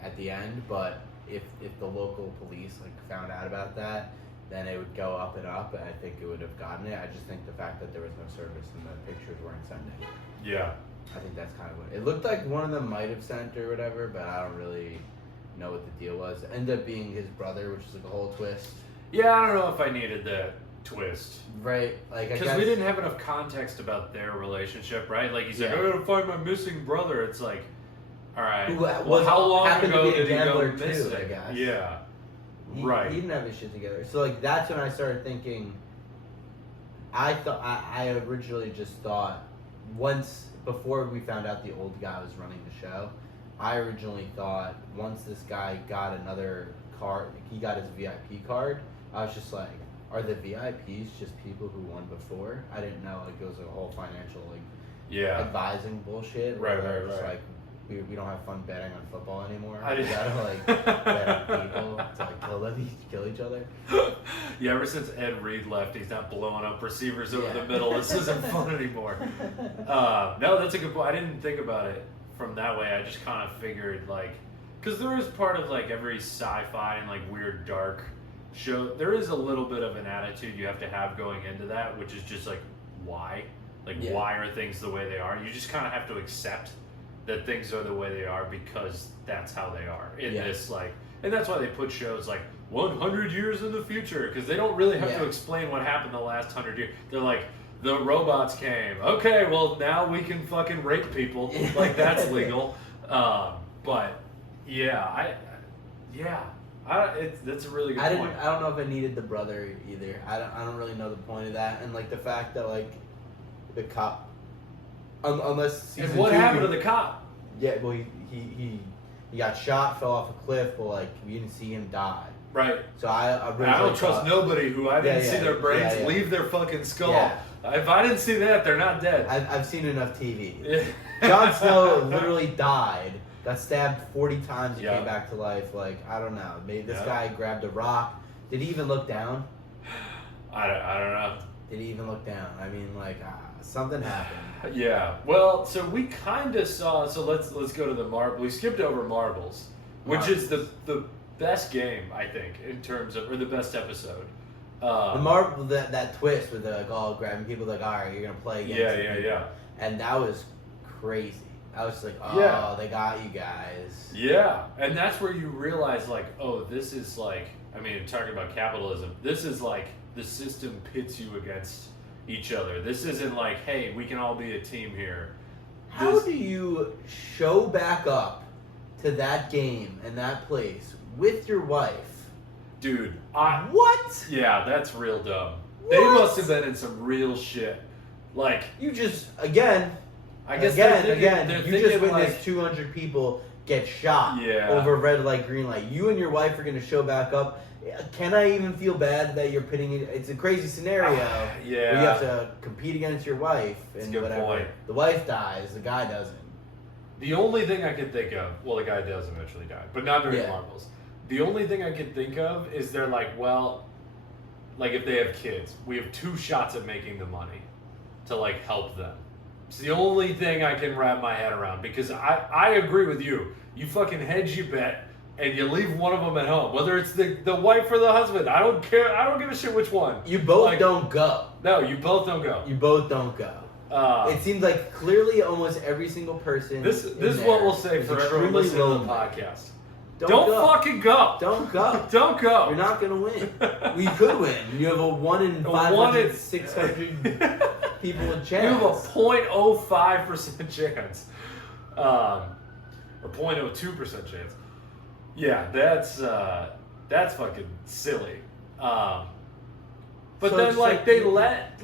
at the end, but if the local police like found out about that, then it would go up and up, and I think it would have gotten it. I just think the fact that there was no service and the pictures weren't sending. Yeah. I think that's kind of what it looked like. One of them might have sent or whatever, but I don't really know what the deal was. It ended up being his brother, which is like a whole twist. Yeah, I don't know if I needed that twist. Right, like because we didn't have enough context about their relationship, right? Like he's like, I'm gonna find my missing brother. It's like, all right. Well, how long ago did he go missing? I guess. Yeah. He didn't have his shit together. So like that's when I started thinking. I thought I originally just thought once before we found out the old guy was running the show, I originally thought once this guy got another card, he got his VIP card. I was just like, are the VIPs just people who won before? I didn't know like it was a whole financial advising bullshit. Right. Like we don't have fun betting on football anymore. I We gotta like bet on people to like kill each other. Yeah, ever since Ed Reed left, he's not blowing up receivers over the middle. This isn't fun anymore. No, that's a good point. I didn't think about it from that way. I just kind of figured like, because there is part of like every sci-fi and like weird dark show, there is a little bit of an attitude you have to have going into that, which is just like why? Why are things the way they are? You just kind of have to accept that things are the way they are because that's how they are in this like, and that's why they put shows like 100 years in the future, because they don't really have to explain what happened the last 100 years. They're like, the robots came. Okay, well now we can fucking rape people. Like that's legal. But yeah, that's a really good point. I don't know if I needed the brother either. I don't really know the point of that, and like the fact that like the cop. Unless and what happened to the cop? Yeah, well, he got shot, fell off a cliff, but like we didn't see him die. Right. So I don't trust nobody who I didn't see their brains leave their fucking skull. Yeah. If I didn't see that, they're not dead. I've seen enough TV. Jon Snow literally died, got stabbed 40 times, and came back to life. Like I don't know. Maybe this guy grabbed a rock. Did he even look down? I don't know. Did he even look down? I mean, like something happened. Yeah. Well, so we kind of saw. So let's go to the marble. We skipped over marbles, which is the best game I think in terms of, or the best episode. The marble, that twist with the all grabbing people, like all right, you're gonna play against yeah. And that was crazy. I was like, oh, they got you guys. Yeah, and that's where you realize like, oh, this is like, I mean, talking about capitalism, this is like the system pits you against each other. This isn't like, hey, we can all be a team here. How do you show back up to that game and that place with your wife? Dude, what? Yeah, that's real dumb. What? They must have been in some real shit. Like, you just again, you just witnessed like, 200 people get shot over red light, green light. You and your wife are gonna show back up. Can I even feel bad that you're pitting it? It's a crazy scenario. Where you have to compete against your wife and whatever. Point. The wife dies, the guy doesn't. The only thing I could think of, well, the guy does eventually die, but not during marbles. The only thing I could think of is they're like, well, like if they have kids, we have 2 shots at making the money to like help them. It's the only thing I can wrap my head around, because I agree with you. You fucking hedge your bet and you leave one of them at home, whether it's the wife or the husband. I don't care. I don't give a shit which one. You both don't go. No, you both don't go. You both don't go. It seems like clearly almost every single person. This is what we'll say for everyone listening to the podcast. Don't fucking go. Don't go. Don't go. You're not gonna win. We could win. You have a 1 in 500, 600 people with chance. You have a 0.05% chance, or 0.02% chance. Yeah, that's fucking silly. But so then like they let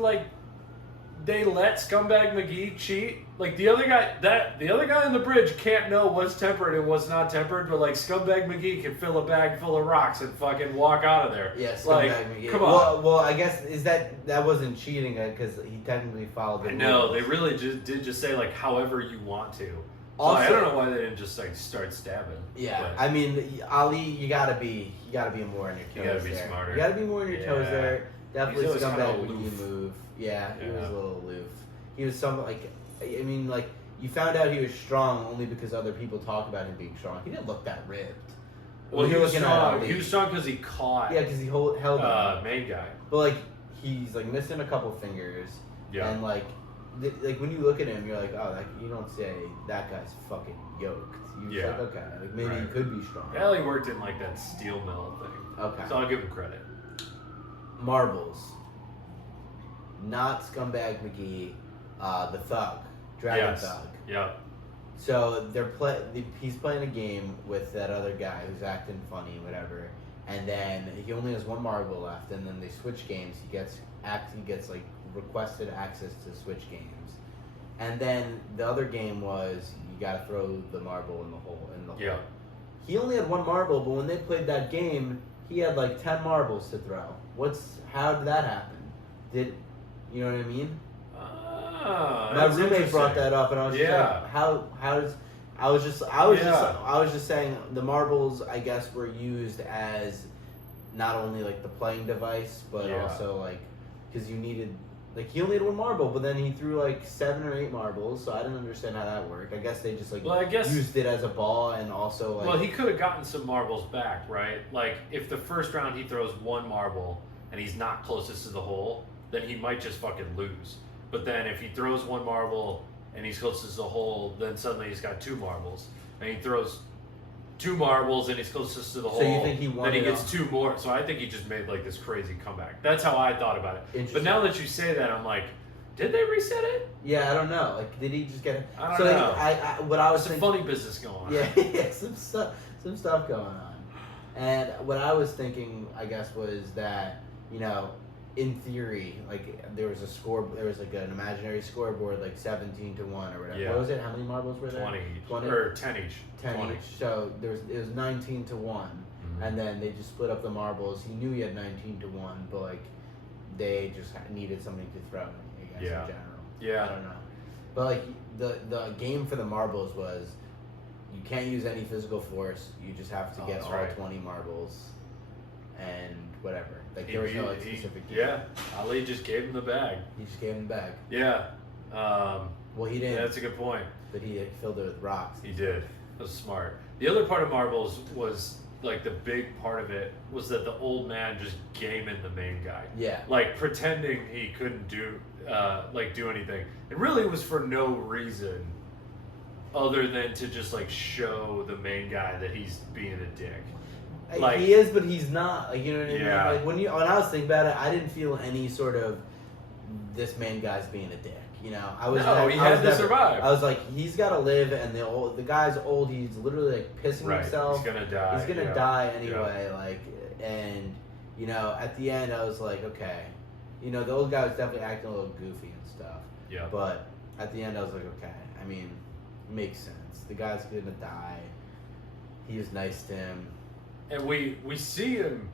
Scumbag McGee cheat. Like the other guy on the bridge can't know what's tempered and what's not tempered, but like Scumbag McGee can fill a bag full of rocks and fucking walk out of there. Yeah, Scumbag like, McGee. Come on. Well, I guess that wasn't cheating because he technically followed the rules. No, they really did say like however you want to. Also, I don't know why they didn't just like start stabbing. Yeah, but. I mean, Ali, you gotta be more in your toes. You gotta be there. smarter. You gotta be more in your toes there. Definitely Scumbag McGee move. Yeah, he was a little aloof. He was you found out he was strong only because other people talk about him being strong. He didn't look that ripped. Well, he was strong. He was strong because he caught. Yeah, because he held main guy. But like he's like missing a couple fingers. Yeah. And like like when you look at him, you're like, oh, you don't say that guy's fucking yoked. You just like, okay, like maybe he could be strong. Yeah, he worked in like that steel mill thing. Okay. So I'll give him credit. Marbles. Not Scumbag McGee, the Thug, Dragon Thug. Yep. So he's playing a game with that other guy who's acting funny, whatever. And then he only has one marble left, and then they switch games. He gets like requested access to switch games. And then the other game was you got to throw the marble in the hole. Yeah. He only had one marble, but when they played that game, he had like 10 marbles to throw. How did that happen? You know what I mean? My roommate brought that up, and I was just like, how does? I was just saying the marbles, I guess, were used as not only like the playing device, but also like because you needed. Like, he only had one marble, but then he threw, like, 7 or 8 marbles, so I didn't understand how that worked. I guess they just, like, used it as a ball and also, like... Well, he could have gotten some marbles back, right? Like, if the first round he throws one marble and he's not closest to the hole, then he might just fucking lose. But then if he throws one marble and he's closest to the hole, then suddenly he's got 2 marbles. And he throws 2 marbles and he's closest to the hole. So you think he won? Then he gets 2 more. So I think he just made like this crazy comeback. That's how I thought about it. But now that you say that, I'm like, did they reset it? Yeah, I don't know. Like, did he just get it? I don't know. Like, what I was thinking, funny business going on. Yeah, some stuff going on. And what I was thinking, I guess, was that, you know, in theory, like there was like an imaginary scoreboard, like 17-1 or whatever. Yeah. What was it? How many marbles were there? 20 or 10 each. 10 each. So it was 19-1, and then they just split up the marbles. He knew he had 19-1, but like they just needed something to throw, I guess, in general. Yeah. I don't know. But like the game for the marbles was you can't use any physical force. You just have to get all 20 marbles, and whatever. Like there was no like, specific game. Yeah, Ali just gave him the bag. He just gave him the bag. Yeah. Well, he didn't. Yeah, that's a good point. But he filled it with rocks. He did. That was smart. The other part of marbles was like the big part of it was that the old man just gaming the main guy. Yeah. Like pretending he couldn't do anything. It really was for no reason other than to just like show the main guy that he's being a dick. Like, he is, but he's not. Like, you know what I mean? Yeah. Like when I was thinking about it, I didn't feel any sort of this main guy's being a dick. You know, he had to survive. I was like, he's got to live, and the guy's old. He's literally like pissing himself. He's gonna die. He's gonna die anyway. Yeah. Like, and you know, at the end, I was like, okay, you know, the old guy was definitely acting a little goofy and stuff. Yeah. But at the end, I was like, okay. I mean, it makes sense. The guy's gonna die. He was nice to him. And we see him,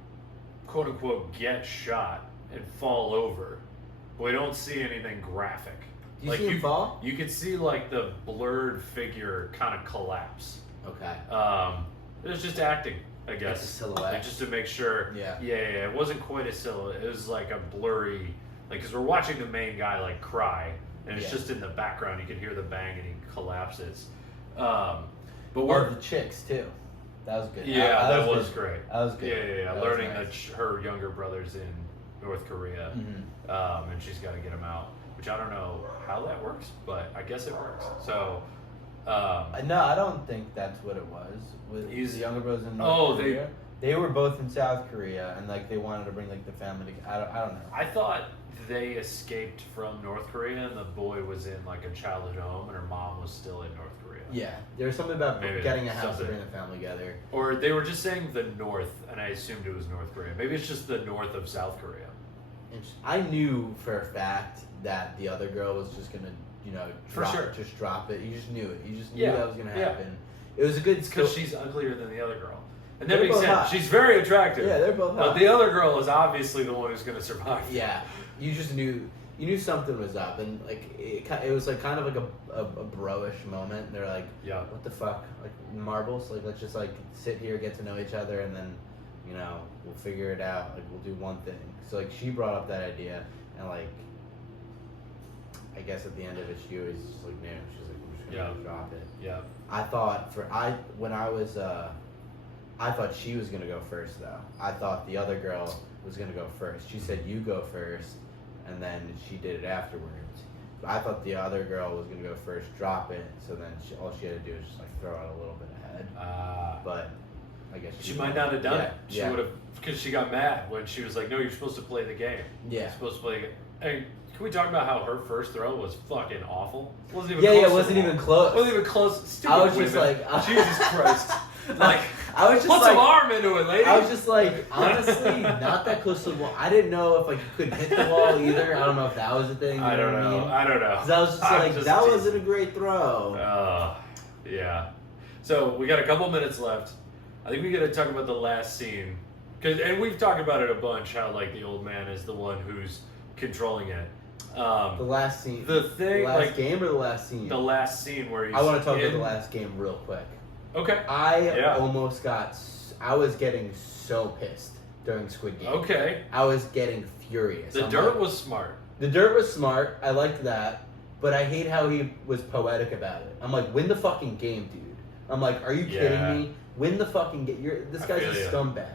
quote unquote, get shot and fall over, but we don't see anything graphic. Do you see him fall? You could see like the blurred figure kind of collapse. Okay. It was just acting, I guess. It's a silhouette. Like, just to make sure. Yeah. Yeah. It wasn't quite a silhouette. It was like a blurry, like because we're watching the main guy like cry, and it's just in the background. You can hear the bang, and he collapses. But the chicks too. That was good. Yeah, that was great. That was good. Yeah. Learning that her younger brother's in North Korea, and she's got to get him out. Which I don't know how that works, but I guess it works. So, no, I don't think that's what it was. His younger brother's in North Korea. They were both in South Korea, and like they wanted to bring like the family. I don't know. I thought they escaped from North Korea, and the boy was in like a childhood home, and her mom was still in North Korea. Yeah, there was something about getting a house to bring the family together. Or they were just saying the North, and I assumed it was North Korea. Maybe it's just the north of South Korea. I knew for a fact that the other girl was just gonna, you know, just drop it. You just knew it. You just knew that was gonna happen. It was a good. Because she's uglier than the other girl, and that makes sense. She's very attractive. Yeah, they're both hot. But the other girl is obviously the one who's gonna survive. Yeah, you just knew. You knew something was up, and like it was like kind of like a bro-ish moment. They're like, what the fuck, like marbles? Like let's just like sit here, get to know each other, and then, you know, we'll figure it out. Like we'll do one thing. So like she brought up that idea, and like I guess at the end of it, she was just like, no, she's like, we're just gonna drop it. Yeah. I thought I thought she was gonna go first though. I thought the other girl was gonna go first. She said you go first. And then she did it afterwards. I thought the other girl was gonna go first, drop it. So then all she had to do was just like throw it a little bit ahead. But I guess she might not have done it. She yeah. would have, because she got mad when she was like, "No, you're supposed to play the game. Yeah. You're supposed to play the game." Hey, can we talk about how her first throw was fucking awful? Wasn't even Yeah, close yeah, it to wasn't the ball. even close. Wasn't even close. Stupid I was just women. like, Jesus Christ. Like, I was just put like, some arm into it, lady. I was just like, honestly, not that close to the wall. I didn't know if like you could hit the wall either. I don't know if that was a thing. You I don't what know. I mean? I don't know. Because I was just I'm like, just that teasing. wasn't a great throw. Yeah. So we got a couple minutes left. I think we got to talk about the last scene, and we've talked about it a bunch. How like the old man is the one who's controlling it. The last scene. The thing, the last like game or the last scene? the last scene where he's. I want to talk in... about the last game real quick. Okay. I almost got. I was getting so pissed during Squid Game. Okay. I was getting furious. The I'm dirt like, was smart. The dirt was smart. I liked that, but I hate how he was poetic about it. I'm like, win the fucking game, dude. I'm like, are you kidding me? Win the fucking game. This guy's a scumbag.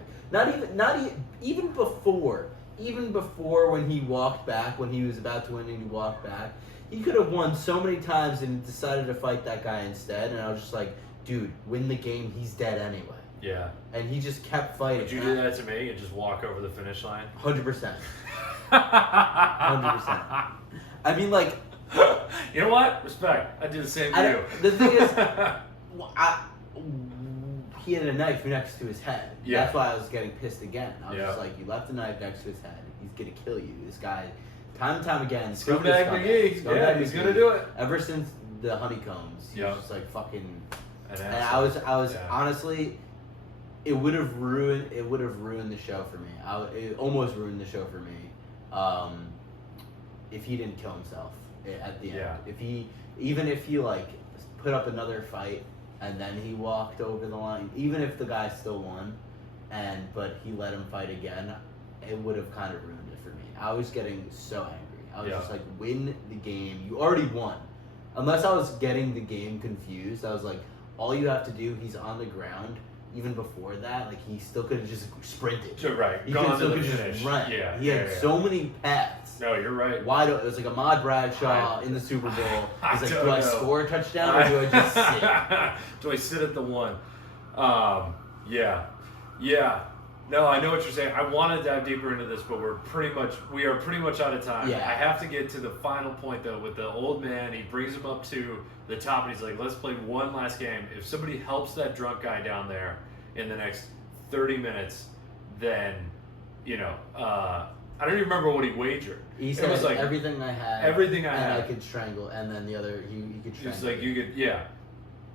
Even before when he walked back, when he was about to win and he walked back, he could have won so many times and decided to fight that guy instead. And I was just like, dude, win the game. He's dead anyway. Yeah. And he just kept fighting. Would you do that to me and just walk over the finish line? 100%. 100%. I mean, like, you know what? Respect. I do the same to you. The thing is, he had a knife next to his head. Yeah. That's why I was getting pissed again. I was Yeah. just like, you left a knife next to his head. He's gonna kill you. This guy, time and time again, Scumbag McGee. Yeah, he's gonna do it. Ever since the honeycombs, he was just like fucking. And I was honestly, it would have ruined the show for me. It almost ruined the show for me, if he didn't kill himself at the end. Yeah. If he like put up another fight and then he walked over the line, even if the guy still won, but he let him fight again, it would have kind of ruined it for me. I was getting so angry. I was just like, win the game. You already won. Unless I was getting the game confused, I was like, all you have to do, he's on the ground. Even before that, like he still could have just sprinted. Right. He Gone to still the could finish. just run. Yeah. He had so many paths. No, you're right. Wide open. It was like Ahmad Bradshaw in the Super Bowl. He's like, do I score a touchdown or do I just sit? Do I sit at the one? Yeah. No, I know what you're saying. I want to dive deeper into this, but we are pretty much out of time. Yeah. I have to get to the final point though with the old man. He brings him up to the top and he's like, let's play one last game. If somebody helps that drunk guy down there in the next 30 minutes, then, I don't even remember what he wagered. He said, it was like, everything I had. Everything I and had. I could strangle, and then the other, he could strangle. It's like, you could, yeah.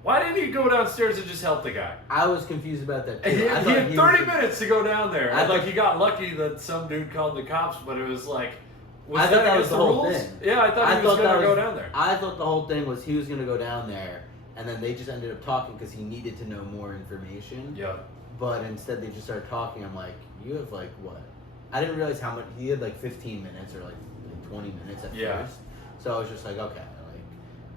Why didn't he go downstairs and just help the guy? I was confused about that too. He had 30 was minutes to go down there. I thought he got lucky that some dude called the cops, but it was like, I thought that was the whole rules? thing. Yeah, I thought he was going to go down there. I thought the whole thing was he was going to go down there, and then they just ended up talking because he needed to know more information. Yeah. But instead, they just started talking. I'm like, you have like what? I didn't realize how much. He had like 15 minutes or like 20 minutes at first. So I was just like, okay. Like,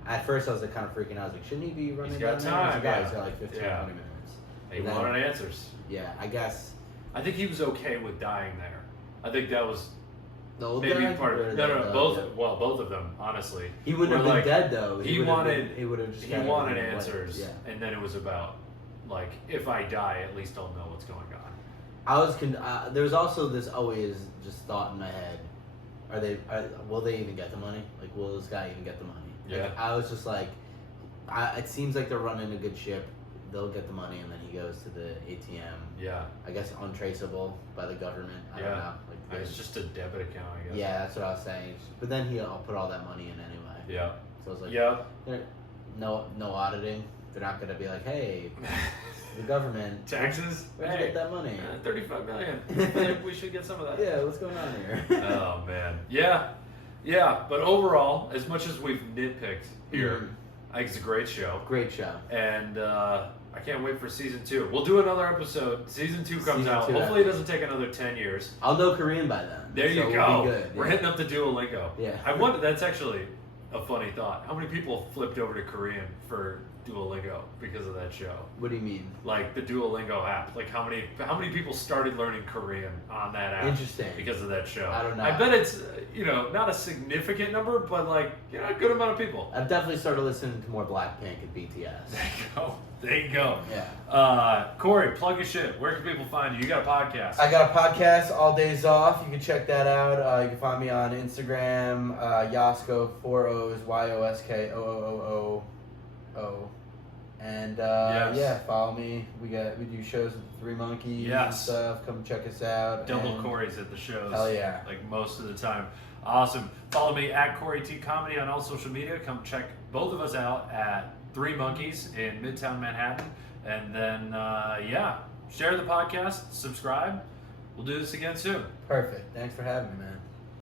at first, I was like kind of freaking out. I was like, shouldn't he be running? He's got down time. there? He's got like 15, 20 minutes. He wanted answers. Yeah, I guess. I think he was okay with dying there. I think that was The old maybe guy? part of it. No, both. Well, both of them, honestly. He wouldn't have been dead though. He wanted answers, answers, and then it was about like, if I die, at least I'll know what's going on. There was also this always just thought in my head: will they even get the money? Like, will this guy even get the money? Yeah. Like, I was just like, it seems like they're running a good ship. They'll get the money, and then he goes to the ATM. Yeah. I guess untraceable by the government. I don't know. Like, it's just a debit account, I guess. Yeah, that's what I was saying. But then he'll put all that money in anyway. Yeah. So I was like, yeah. No auditing. They're not gonna be like, hey, the government. Taxes? Where'd you get that money? 35 million. We should get some of that. Yeah, what's going on here? Oh, man. Yeah. But overall, as much as we've nitpicked here, I think it's a great show. Great show. And I can't wait for season 2. We'll do another episode. Season 2 comes out. Hopefully it doesn't take another 10 years. I'll know Korean by then. There you go. We'll be good. We're hitting up the Duolingo. Yeah. That's actually a funny thought. How many people flipped over to Korean for Duolingo because of that show. What do you mean? Like the Duolingo app. Like how many people started learning Korean on that app? Interesting. Because of that show. I don't know. I bet it's not a significant number, but like a good amount of people. I've definitely started listening to more Blackpink and BTS. There you go. Yeah. Corey, plug your shit. Where can people find you? You got a podcast. I got a podcast, All Days Off. You can check that out. You can find me on Instagram, Yosko, 4 O's, YOSKOOOO. And Yes. yeah, follow me. We do shows at the Three Monkeys and stuff. Come check us out. Double Corey's at the shows. Hell yeah. Like most of the time. Awesome. Follow me at Corey T Comedy on all social media. Come check both of us out at Three Monkeys in Midtown Manhattan. And then, share the podcast, subscribe. We'll do this again soon. Perfect. Thanks for having me, man.